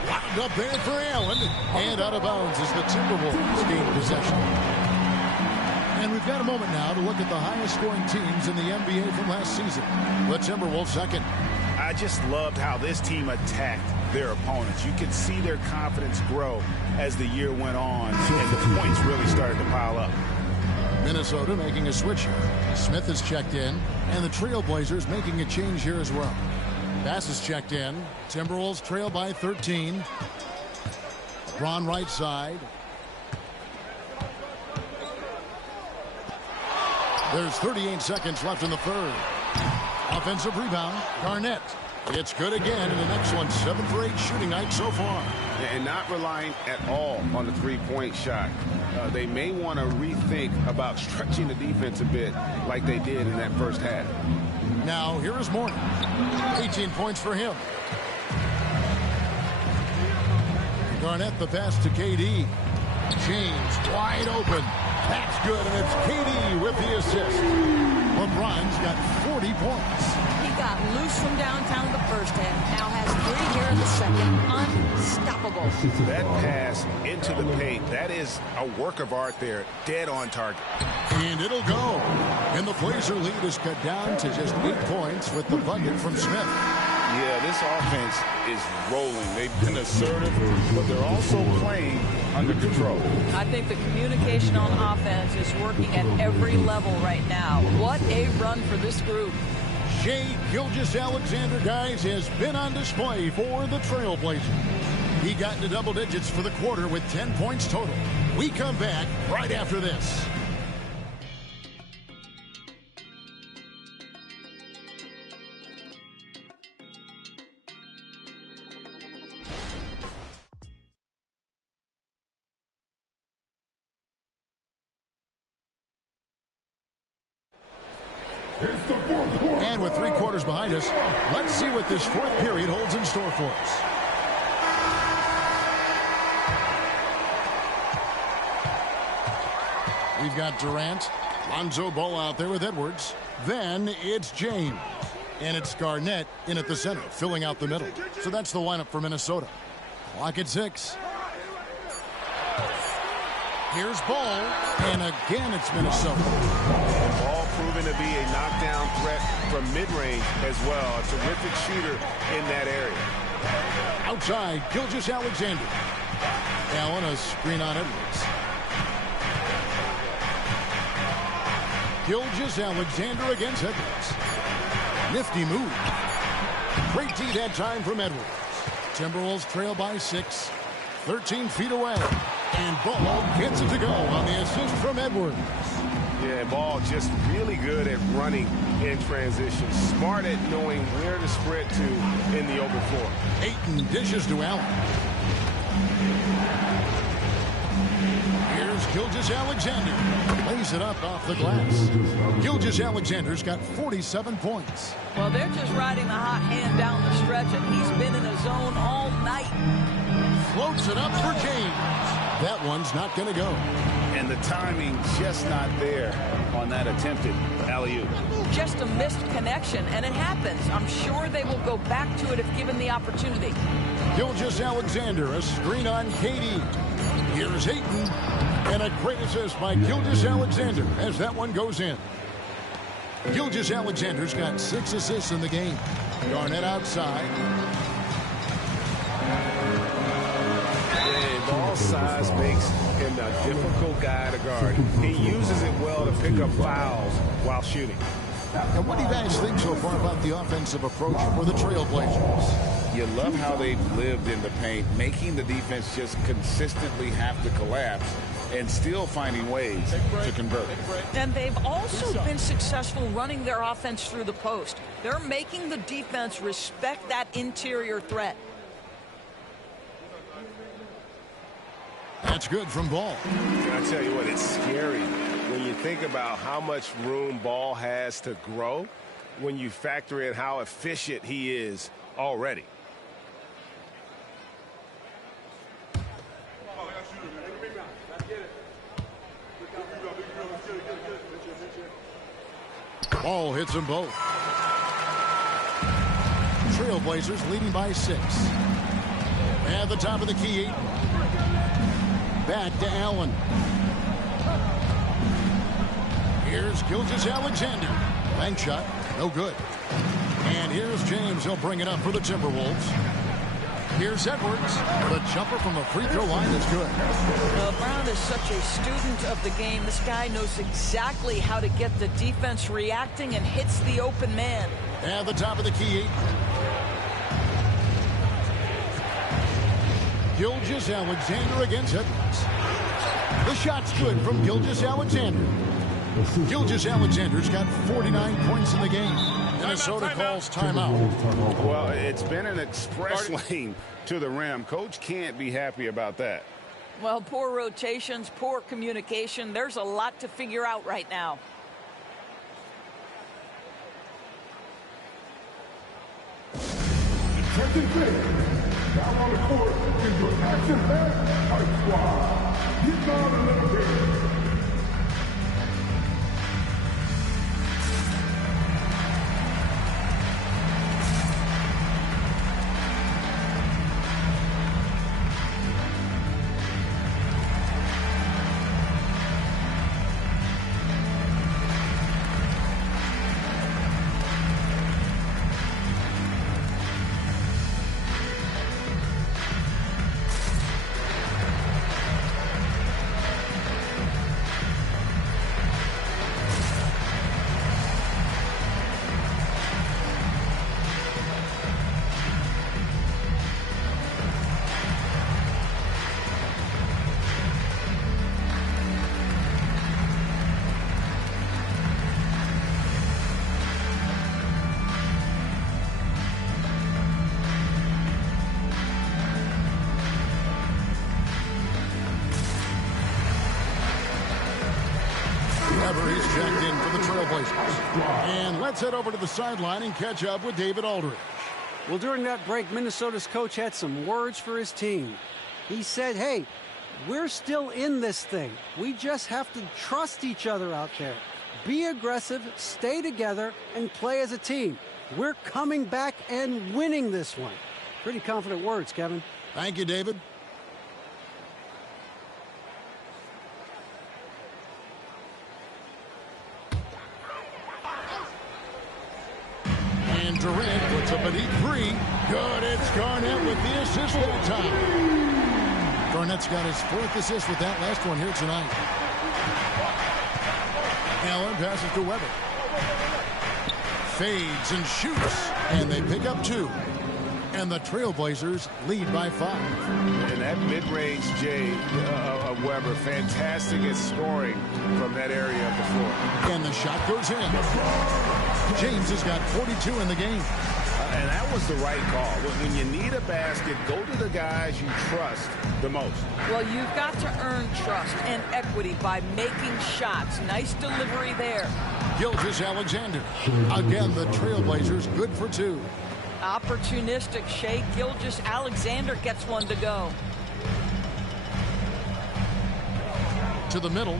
Wound up there for Allen. And out of bounds as the Timberwolves gain possession. And we've got a moment now to look at the highest scoring teams in the NBA from last season. The Timberwolves second. I just loved how this team attacked their opponents. You could see their confidence grow as the year went on, and the points really started to pile up. Minnesota making a switch here. Smith is checked in, and the Trailblazers making a change here as well. Bass is checked in. Timberwolves trail by 13. LeBron right side. There's 38 seconds left in the third. Offensive rebound, Garnett. It's good again in the next one. 7 for 8 shooting night so far. And not relying at all on the three-point shot. They may want to rethink about stretching the defense a bit like they did in that first half. Now, here is Mourning. 18 points for him. Garnett the pass to KD. James wide open. That's good, and it's KD with the assist. LeBron's got 40 points. He got loose from downtown the first half. Now has 3 here in the second. Unstoppable. That pass into the paint, that is a work of art there. Dead on target. And it'll go. And the Blazer lead is cut down to just 8 points with the bucket from Smith. Yeah, this offense is rolling. They've been assertive, but they're also playing under control. I think the communication on offense is working at every level right now. What a run for this group. Shai Gilgeous-Alexander, guys, has been on display for the Trailblazers. He got into double digits for the quarter with 10 points total. We come back right after this. And with 3 quarters behind us, let's see what this fourth period holds in store for us. We've got Durant, Lonzo Ball out there with Edwards. Then it's James. And it's Garnett in at the center, filling out the middle. So that's the lineup for Minnesota. Clock at 6. Here's Ball, and again it's Minnesota. Ball proven to be a knockdown threat from mid-range as well. A terrific shooter in that area. Outside, Gilgeous-Alexander. Allen, a screen on Edwards. Gilgeous-Alexander against Edwards. Nifty move. Great D that time from Edwards. Timberwolves trail by 6. 13 feet away. And Ball gets it to go on the assist from Edwards. Yeah, Ball just really good at running in transition. Smart at knowing where to spread to in the open floor. Ayton dishes to Allen. Here's Gilgeous-Alexander. Lays it up off the glass. Gilgeous-Alexander's got 47 points. Well, they're just riding the hot hand down the stretch, and he's been in a zone all night. Floats it up for James. That one's not going to go. And the timing just not there on that attempted alley-oop. Just a missed connection, and it happens. I'm sure they will go back to it if given the opportunity. Gilgeous-Alexander, a screen on KD. Here's Ayton, and a great assist by Gilgeous-Alexander as that one goes in. Gilgeous-Alexander's got 6 assists in the game. Garnett outside. Ball size makes him a difficult guy to guard. He uses it well to pick up fouls while shooting. And what do you guys think so far about the offensive approach for the Trailblazers? You love how they've lived in the paint, making the defense just consistently have to collapse and still finding ways to convert. And they've also been successful running their offense through the post. They're making the defense respect that interior threat. That's good from Ball. Can I tell you what, it's scary when you think about how much room Ball has to grow when you factor in how efficient he is already. Ball hits them both. Trailblazers leading by 6. At the top of the key, Ayton. Back to Allen. Here's Gilgeous-Alexander. Bank shot, no good. And here's James. He'll bring it up for the Timberwolves. Here's Edwards. The jumper from the free throw line is good. Brown is such a student of the game. This guy knows exactly how to get the defense reacting and hits the open man. At the top of the key. Gilgeous-Alexander against Edwards. The shot's good from Gilgeous-Alexander. Gilgeous-Alexander's got 49 points in the game. Minnesota calls timeout. Well, it's been an express lane to the rim. Coach can't be happy about that. Well, poor rotations, poor communication. There's a lot to figure out right now. Second base. Down on the court is your action-packed Ice Squad. Get down a little bit. He's checked in for the Trailblazers. And let's head over to the sideline and catch up with David Aldridge. Well, during that break, Minnesota's coach had some words for his team. He said, hey, we're still in this thing. We just have to trust each other out there. Be aggressive, stay together, and play as a team. We're coming back and winning this one. Pretty confident words, Kevin. Thank you, David. And Durant puts up a deep three. Good. It's Garnett with the assist that time. Garnett's got his 4th assist with that last one here tonight. Allen passes to Weber. Fades and shoots. And they pick up 2. And the Trailblazers lead by 5. And that mid-range J of Weber, fantastic at scoring from that area of the floor. And the shot goes in. James has got 42 in the game. And that was the right call. When you need a basket, go to the guys you trust the most. Well, you've got to earn trust and equity by making shots. Nice delivery there. Gilgeous-Alexander. Again, the Trailblazers good for 2. Opportunistic. Shai Gilgeous-Alexander gets one to go. To the middle.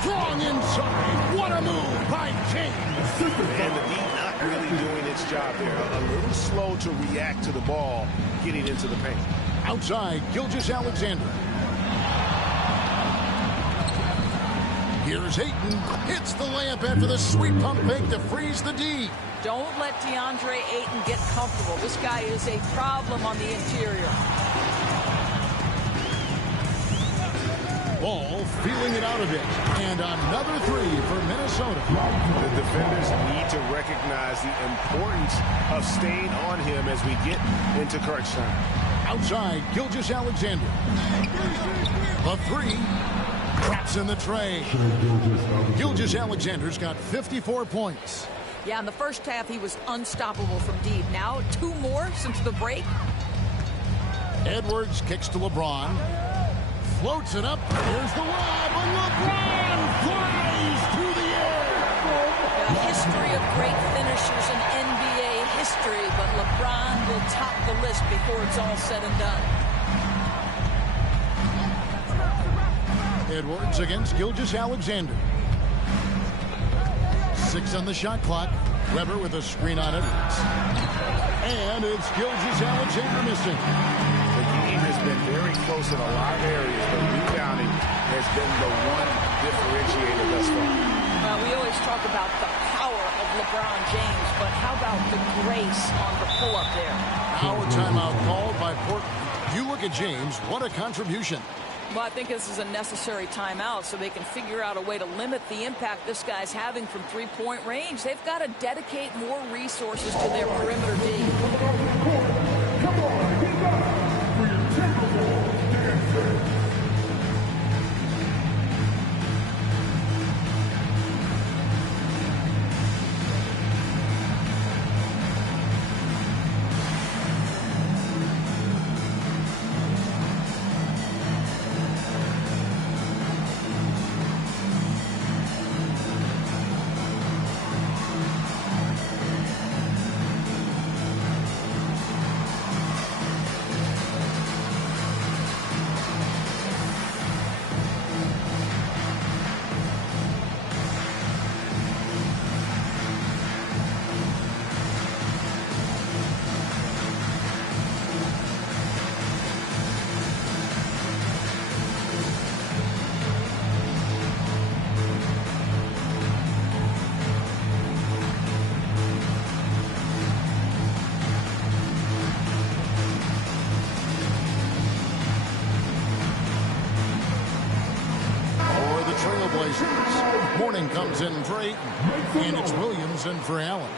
Strong inside. What a move by James. And the Heat not really doing its job there. A little slow to react to the ball getting into the paint. Outside, Gilgeous-Alexander. Here's Ayton. Hits the layup after the sweet pump fake to freeze the D. Don't let DeAndre Ayton get comfortable. This guy is a problem on the interior. Ball feeling it out a bit. And another 3 for Minnesota. The defenders need to recognize the importance of staying on him as we get into crunch time. Outside, Gilgeous-Alexander. The 3. Traps in the tray. Gilgeous-Alexander's got 54 points. Yeah, in the first half, he was unstoppable from deep. Now, 2 more since the break. Edwards kicks to LeBron. Floats it up. Here's the lob. And LeBron flies through the air. A history of great finishers in NBA history, but LeBron will top the list before it's all said and done. Edwards against Gilgeous-Alexander. 6 on the shot clock. Weber with a screen on Edwards. And it's Gilgeous-Alexander missing. The game has been very close in a lot of areas, but rebounding has been the one differentiator thus far. We always talk about the power of LeBron James, but how about the grace on the pull-up there? Now a timeout called by Portland. You look at James, what a contribution. Well, I think this is a necessary timeout so they can figure out a way to limit the impact this guy's having from three-point range. They've got to dedicate more resources to their perimeter D. Come on, get up for your Timberwolves dancer. Morning comes in for Ayton, and it's Williams in for Allen.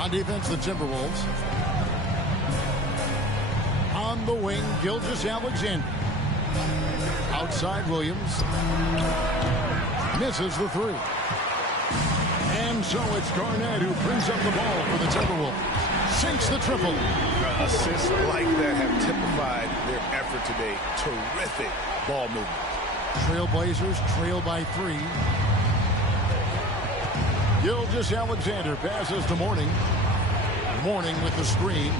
On defense, the Timberwolves. On the wing, Gilgeous-Alexander. Outside, Williams. Misses the three. And so it's Garnett who brings up the ball for the Timberwolves. Sinks the triple. Assists like that have typified their effort today. Terrific ball movement. Trailblazers trail by 3. Gilgeous-Alexander passes to Mourning. Mourning with the screen.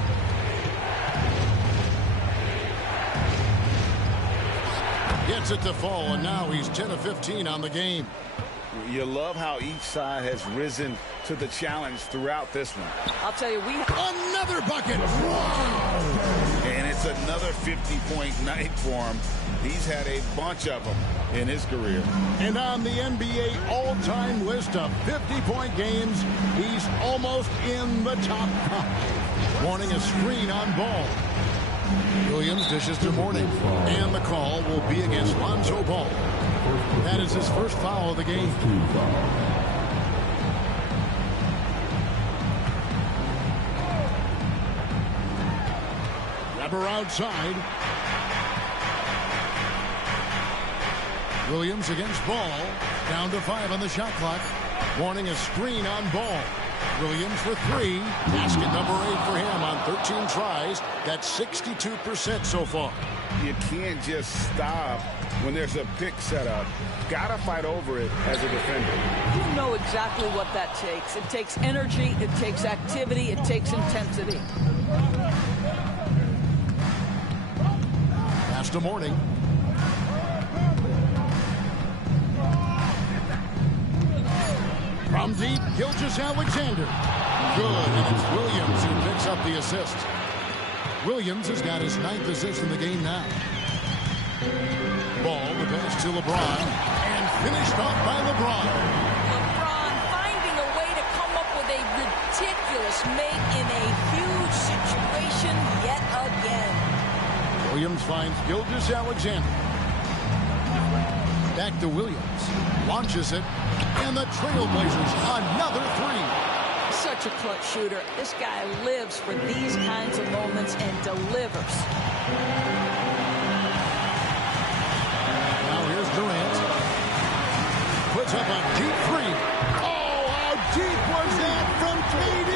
Gets it to fall, and now he's 10 of 15 on the game. You love how each side has risen to the challenge throughout this one. I'll tell you, another bucket. Wow. And it's another 50-point night for him. He's had a bunch of them in his career. And on the NBA all-time list of 50-point games, he's almost in the top 5. Mourning a screen on ball. Williams dishes to Mourning. And the call will be against Lonzo Ball. That is his first foul of the game. Weber outside. Williams against Ball. Down to 5 on the shot clock. Mourning a screen on Ball. Williams for 3. Basket number 8 for him on 13 tries. That's 62% so far. You can't just stop when there's a pick set up. Gotta fight over it as a defender. You know exactly what that takes. It takes energy, it takes activity, it takes intensity. Pass to Mourning. From deep, Gilgeous-Alexander. Good, and it's Williams who picks up the assist. Williams has got his 9th assist in the game now. Ball, the pass to LeBron, and finished off by LeBron. LeBron finding a way to come up with a ridiculous make in a huge situation yet again. Williams finds Gilgeous-Alexander. Back to Williams. Launches it, and the Trailblazers another 3. Such a clutch shooter. This guy lives for these kinds of moments and delivers. Now here's Durant. Puts up a deep 3. Oh, how deep was that from KD?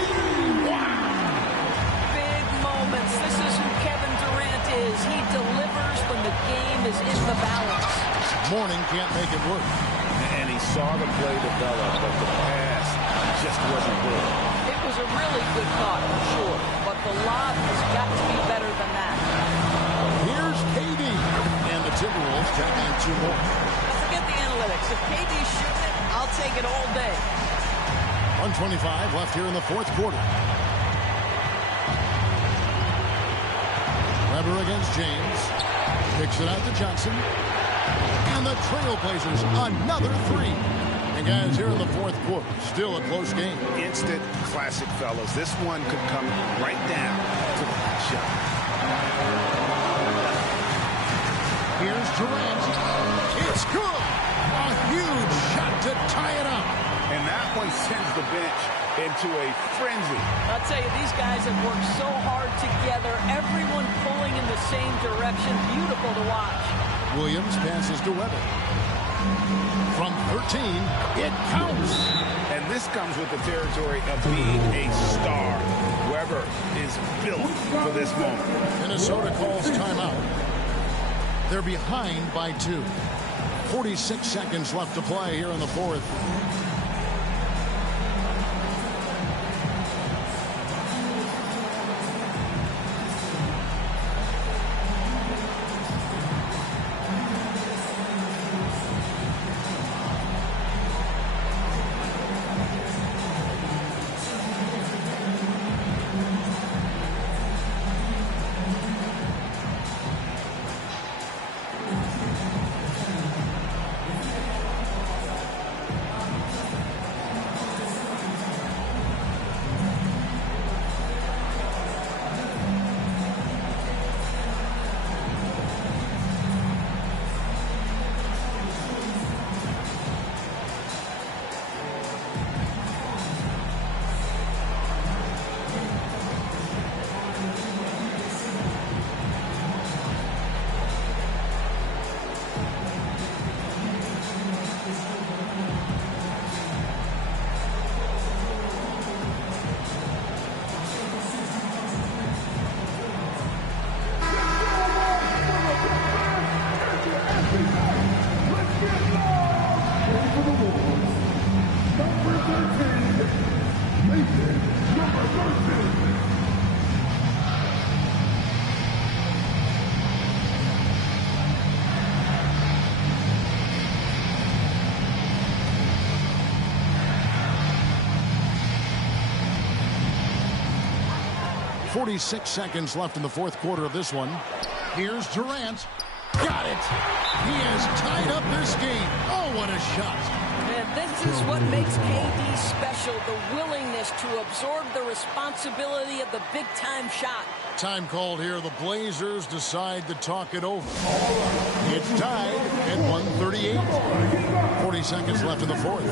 Wow! Big moments. This is who Kevin Durant is. He delivers when the game is in the balance. Mourning can't make it work. And he saw the play develop, but the pass just wasn't good. It was a really good thought, for sure. But the lob has got to be better than that. Here's KD. And the Timberwolves tack on 2 more. Forget the analytics. If KD's shooting it, I'll take it all day. 1:25 left here in the 4th quarter. Weber against James. Kicks it out to Johnson. And the Trailblazers another 3. And guys, here in the 4th quarter, still a close game. Instant classic, fellas. This one could come right down to the last shot. Here's Durant. It's good. A huge shot to tie it up. And that one sends the bench into a frenzy. I'll tell you, these guys have worked so hard together. Everyone pulling in the same direction. Beautiful to watch. Williams passes to Weber. From 13, it counts. And this comes with the territory of being a star. Weber is built for this moment. Minnesota calls timeout. They're behind by 2. 46 seconds left to play here in the 4th. .46 seconds left in the 4th quarter of this one. Here's Durant. Got it. He has tied up this game. Oh, what a shot. And this is what makes KD special, the willingness to absorb the responsibility of the big-time shot. Time called here. The Blazers decide to talk it over. It's tied at 138. 40 seconds left in the 4th.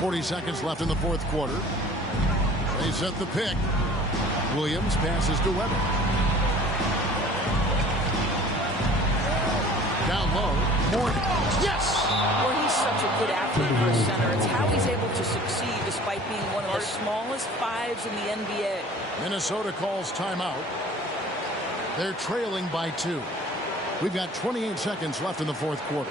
40 seconds left in the 4th quarter. They set the pick. Williams passes to Weber. Down low. Morgan. Yes! Well, he's such a good athlete for a center. It's how he's able to succeed despite being one of the smallest fives in the NBA. Minnesota calls timeout. They're trailing by 2. We've got 28 seconds left in the fourth quarter.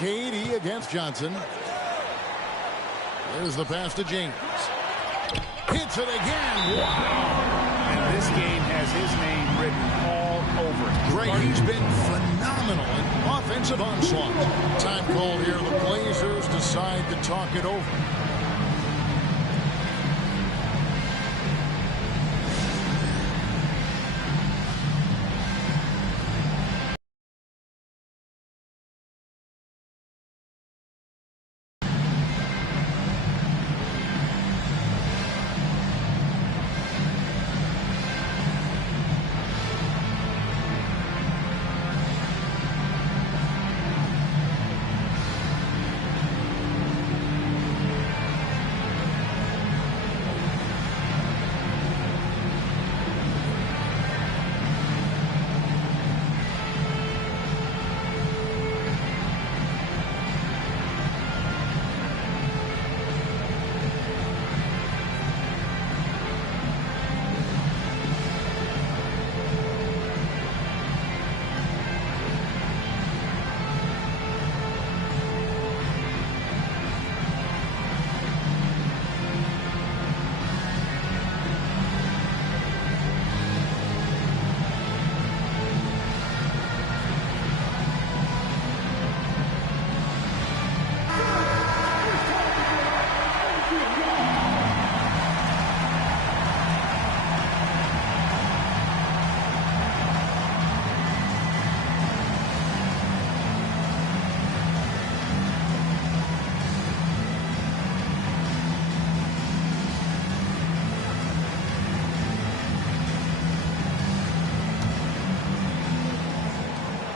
KD against Johnson. There's the pass to James. Hits it again. Wow. And this game has his name written all over it. Greg, he's been phenomenal in offensive onslaught. Time called here. The Blazers decide to talk it over.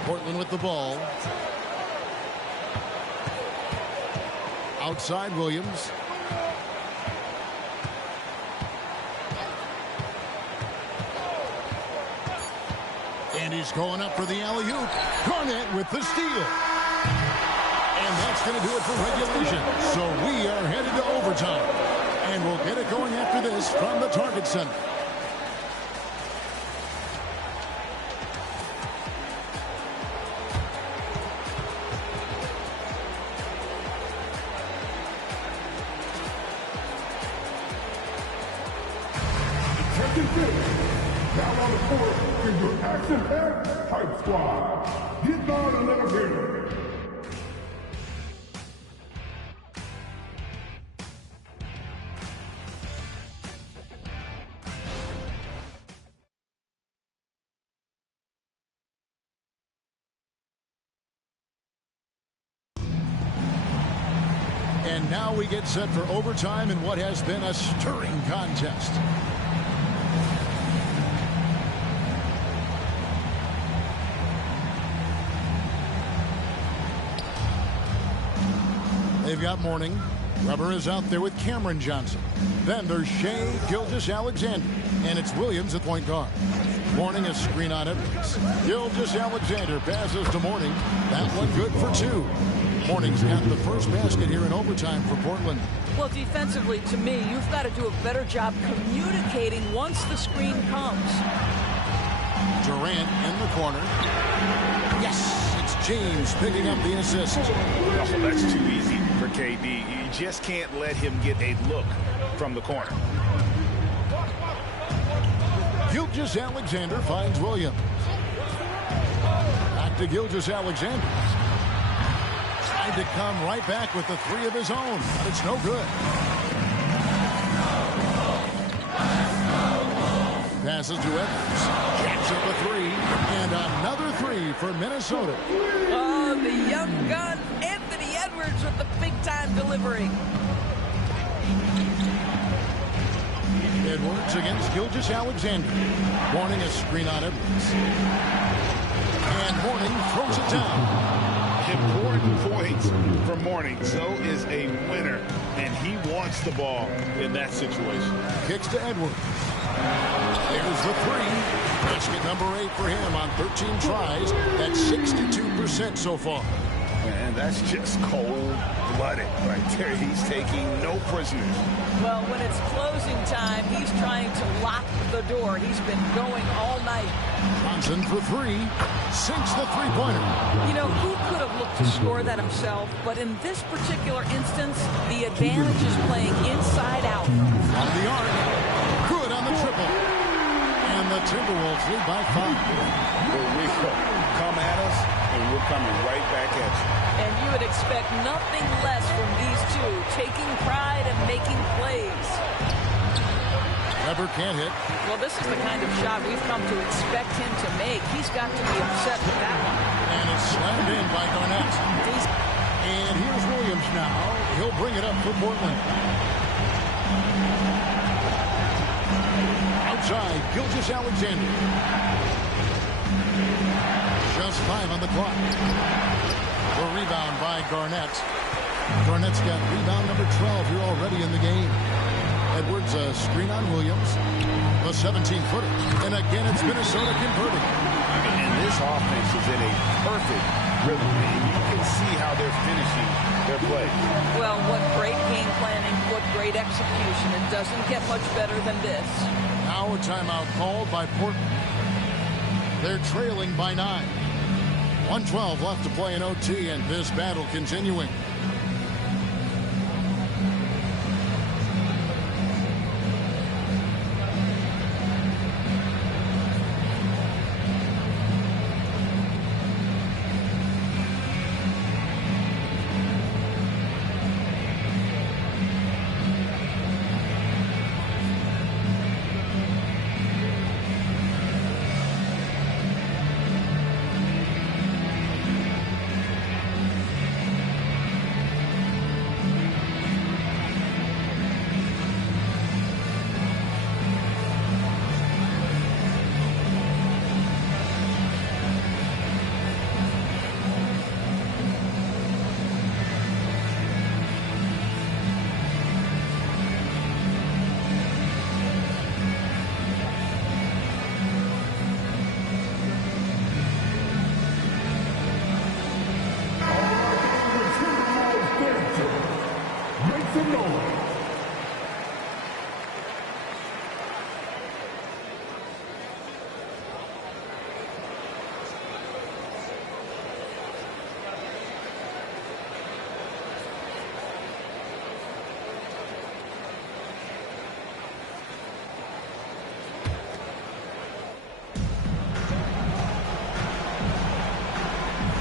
Portland with the ball. Outside Williams. And he's going up for the alley-oop. Garnett with the steal. And that's going to do it for regulation. So we are headed to overtime. And we'll get it going after this from the Target Center. Now on the court is your action-packed Hype Squad. Get down and let them hear it. And now we get set for overtime in what has been a stirring contest. They've got Mourning. Rubber is out there with Cameron Johnson. Then there's Shea Gilgeous-Alexander. And it's Williams at point guard. Mourning a screen on Edwards. Gilgeous-Alexander passes to Mourning. That one good for two. Mourning's got the first basket here in overtime for Portland. Well, defensively, to me, you've got to do a better job communicating once the screen comes. Durant in the corner. Yes, it's James picking up the assist. Oh, that's too easy for KD. You just can't let him get a look from the corner. Gilgeous-Alexander finds Williams. Back to Gilgeous-Alexander. Tried to come right back with the three of his own, but it's no good. Passes to Edwards. Jacks up a three, and another three for Minnesota. Oh, the young gun, Anthony Edwards with the big-time delivery. Edwards against Gilgeous-Alexander. Mourning a screen on Edwards. And Mourning throws it down. Important points for Mourning. So is a winner, and he wants the ball in that situation. Kicks to Edwards. There's the three. Basket number 8 for him on 13 tries. That's 62% so far. And that's just cold-blooded right there. He's taking no prisoners. Well, when it's closing time, he's trying to lock the door. He's been going all night. Johnson for three. Sinks the three-pointer. You know, who could have looked to score that himself? But in this particular instance, the advantage is playing inside out. From the arc. Good on the triple. And the Timberwolves lead by 5. Here we go. Come at us, and we're coming right back at you. And you would expect nothing less from these two, taking pride and making plays. Weber can't hit. Well, this is the kind of shot we've come to expect him to make. He's got to be upset with that one. And it's slammed in by Garnett. And here's Williams now. He'll bring it up for Portland. Outside, Gilgeous-Alexander. Just 5 on the clock. The rebound by Garnett. Garnett's got rebound number 12 here already in the game. Edwards a screen on Williams. A 17-footer. And again, it's Minnesota converting. And this offense is in a perfect rhythm. And you can see how they're finishing their play. Well, what great game planning, what great execution. It doesn't get much better than this. Now a timeout called by Portland. They're trailing by 9. 1:12 left to play in OT, and this battle continuing.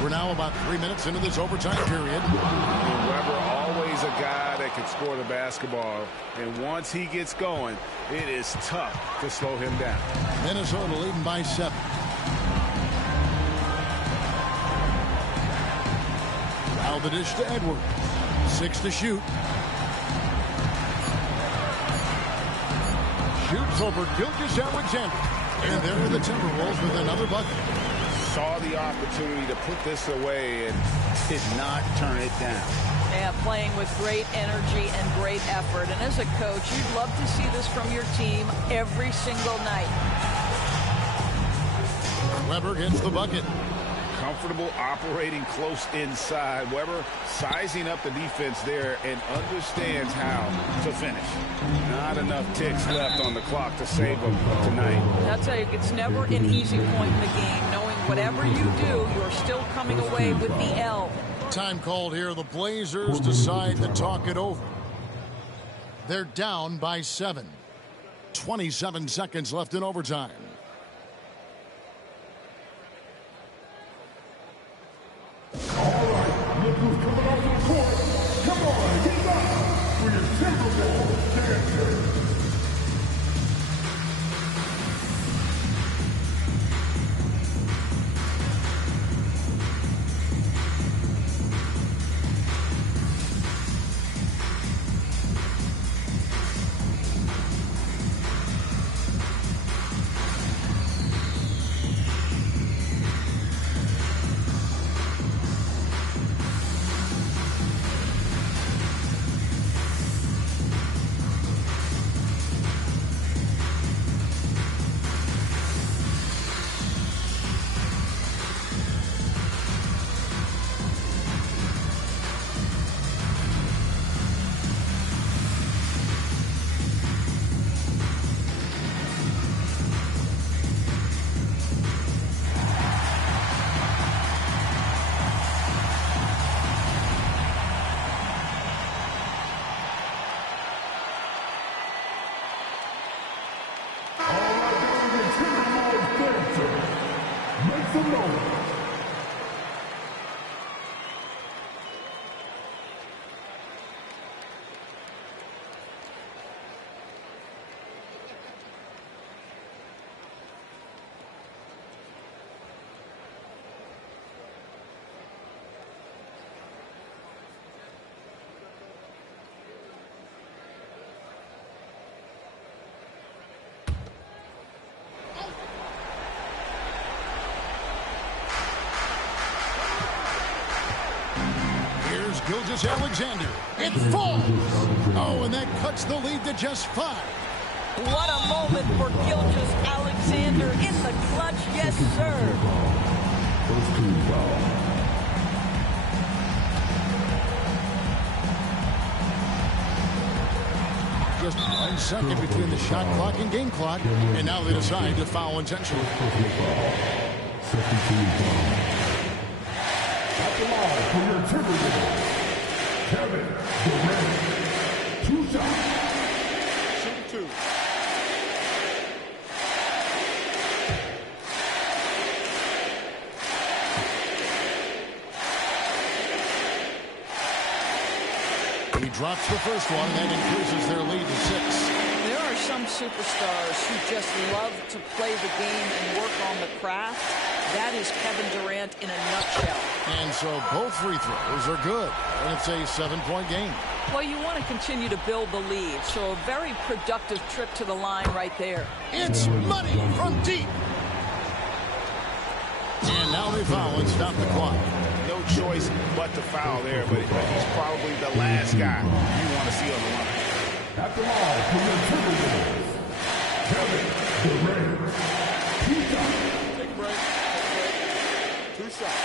We're now about 3 minutes into this overtime period. And Weber, always a guy that can score the basketball. And once he gets going, it is tough to slow him down. Minnesota leading by 7. Now the dish to Edwards. 6 to shoot. Shoots over Gilgeous-Alexander. And there are the Timberwolves with another bucket. Saw the opportunity to put this away and did not turn it down. Yeah, playing with great energy and great effort. And as a coach, you'd love to see this from your team every single night. Weber gets the bucket. Comfortable operating close inside. Weber sizing up the defense there and understands how to finish. Not enough ticks left on the clock to save them tonight. I'll tell you, it's never an easy point in the game. Knowing whatever you do, you're still coming away with the L. Time called here. The Blazers decide to talk it over. They're down by 7. 27 seconds left in overtime. All right, look who's coming off the court. Come on, get up for your Timberwolves dancer. Gilgeous-Alexander. It falls. Oh, and that cuts the lead to just 5. What a moment for Gilgeous-Alexander in the clutch. Yes, sir. First team foul. Just 1 second between the shot clock and game clock, and now they decide to foul intentionally. Second team foul. At the line for your Timberwolves, Kevin Durant. 2 shots. Shoot 2. He drops the first one, and that increases their lead to 6. There are some superstars who just love to play the game and work on the craft. That is Kevin Durant in a nutshell. And so both free throws are good, and it's a 7-point game. Well, you want to continue to build the lead, so a very productive trip to the line right there. It's money from deep. And now they foul and stop the clock. No choice but to foul there, but he's probably the last guy you want to see on the line. At the line for the Timberwolves, Kevin Durant. 2 shots. Take break. 2 shots.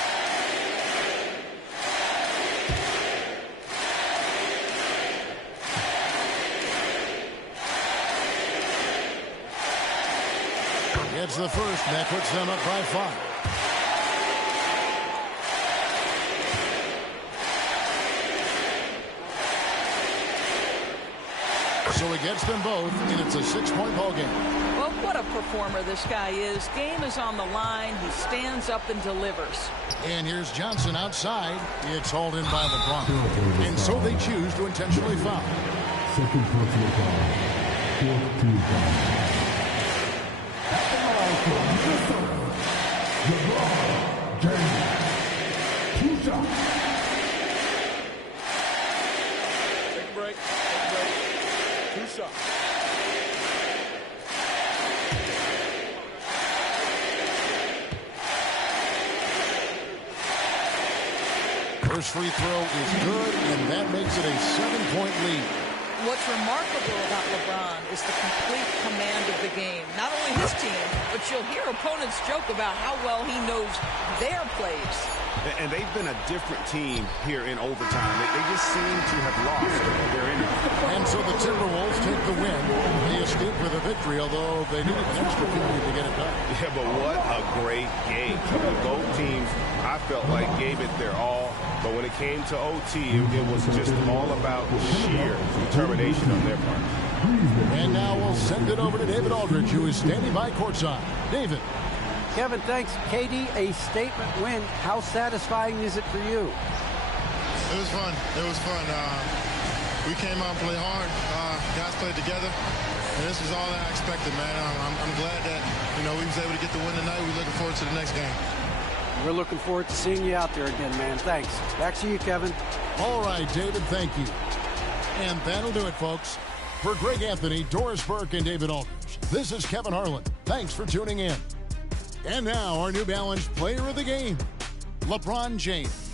Gets the first, and that puts them up by 5. So he gets them both, and it's a 6-point ball game. Well, what a performer this guy is. Game is on the line. He stands up and delivers. And here's Johnson outside. It's hauled in by LeBron. And so they choose to intentionally foul. Second personal foul. 4th team foul. At the line for Minnesota, LeBron James. 2 shots. 2 shots. First free throw is good, and that makes it a 7-point lead. What's remarkable about LeBron is the complete command of the game. Not only his team, but you'll hear opponents joke about how well he knows their plays. And they've been a different team here in overtime. They just seem to have lost their energy. And so the Timberwolves take the win. They escape with a victory, although they needed an extra period to get it done. Yeah, but what a great game. I mean, both teams, I felt like, gave it their all. But when it came to OT, it was just all about sheer determination on their part. And now we'll send it over to David Aldridge, who is standing by courtside. David. Kevin, thanks. KD, a statement win. How satisfying is it for you? It was fun. It was fun. We came out and played hard. Guys played together. And this was all I expected, man. I'm glad that, we was able to get the win tonight. We're looking forward to the next game. We're looking forward to seeing you out there again, man. Thanks. Back to you, Kevin. All right, David, thank you. And that'll do it, folks. For Greg Anthony, Doris Burke, and David Aldridge, this is Kevin Harlan. Thanks for tuning in. And now, our New Balance player of the game, LeBron James.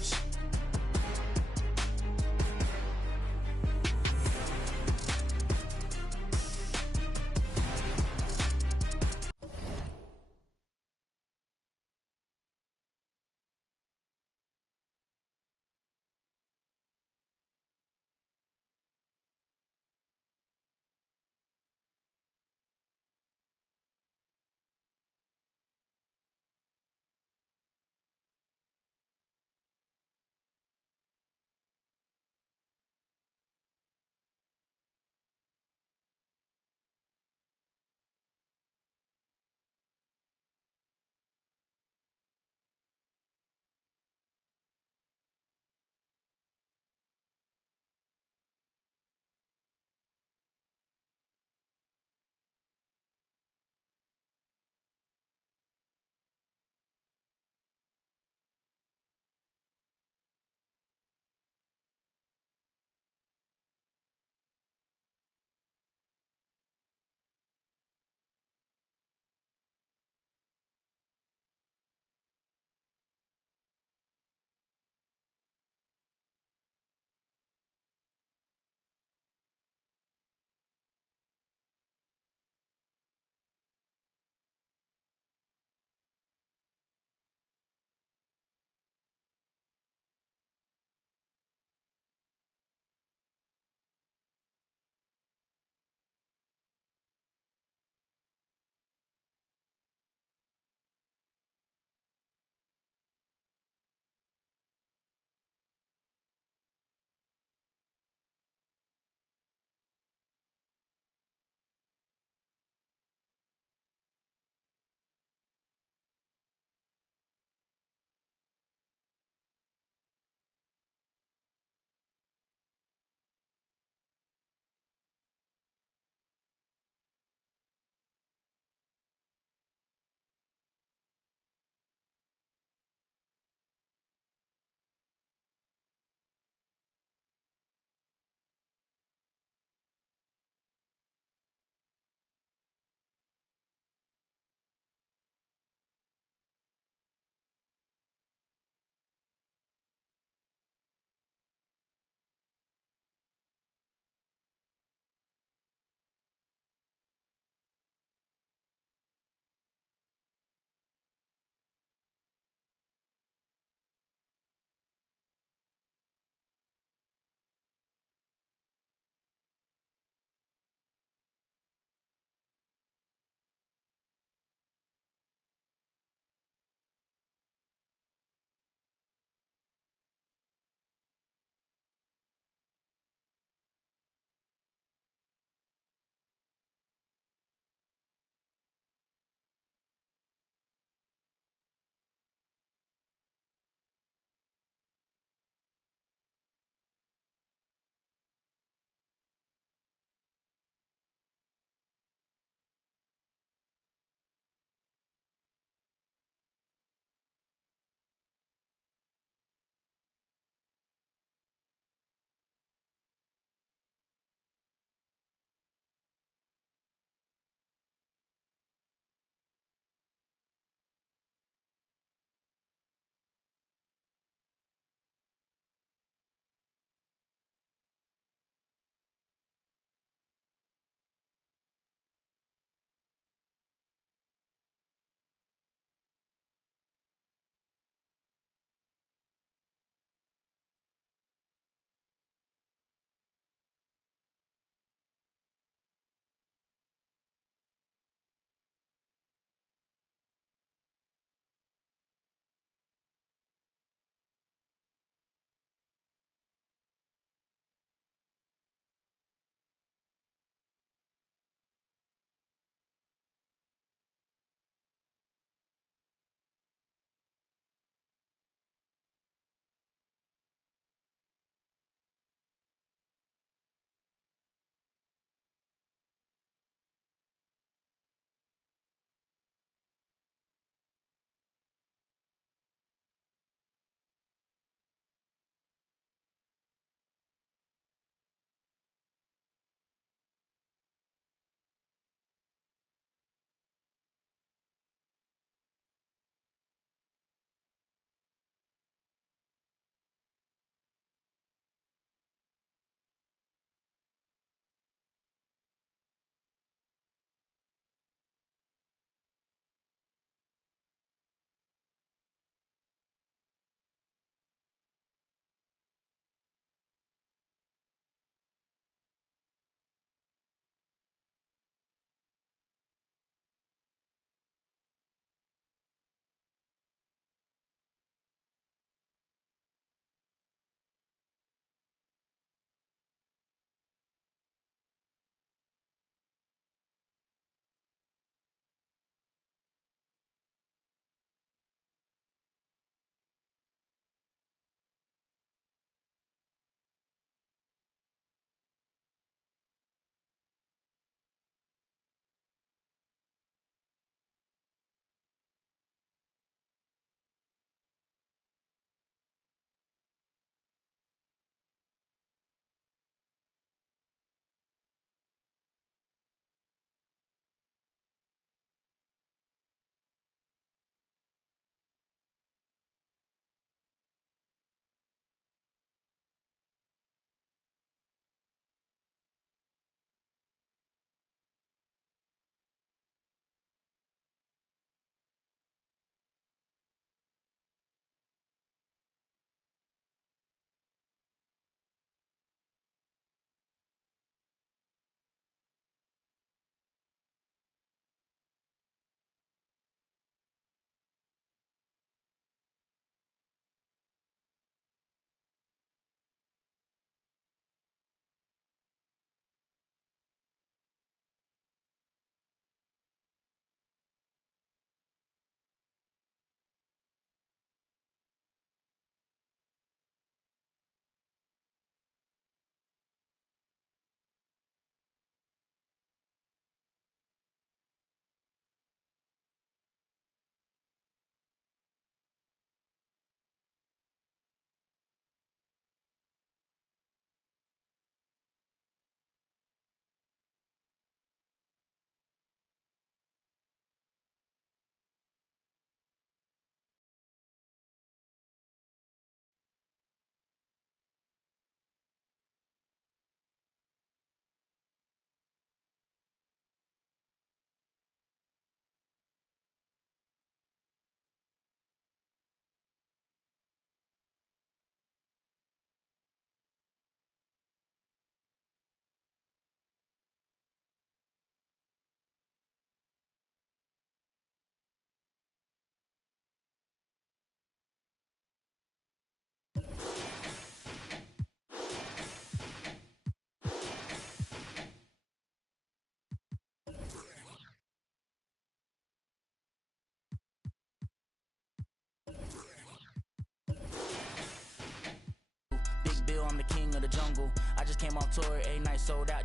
jungle. I just came off tour, 8 nights sold out.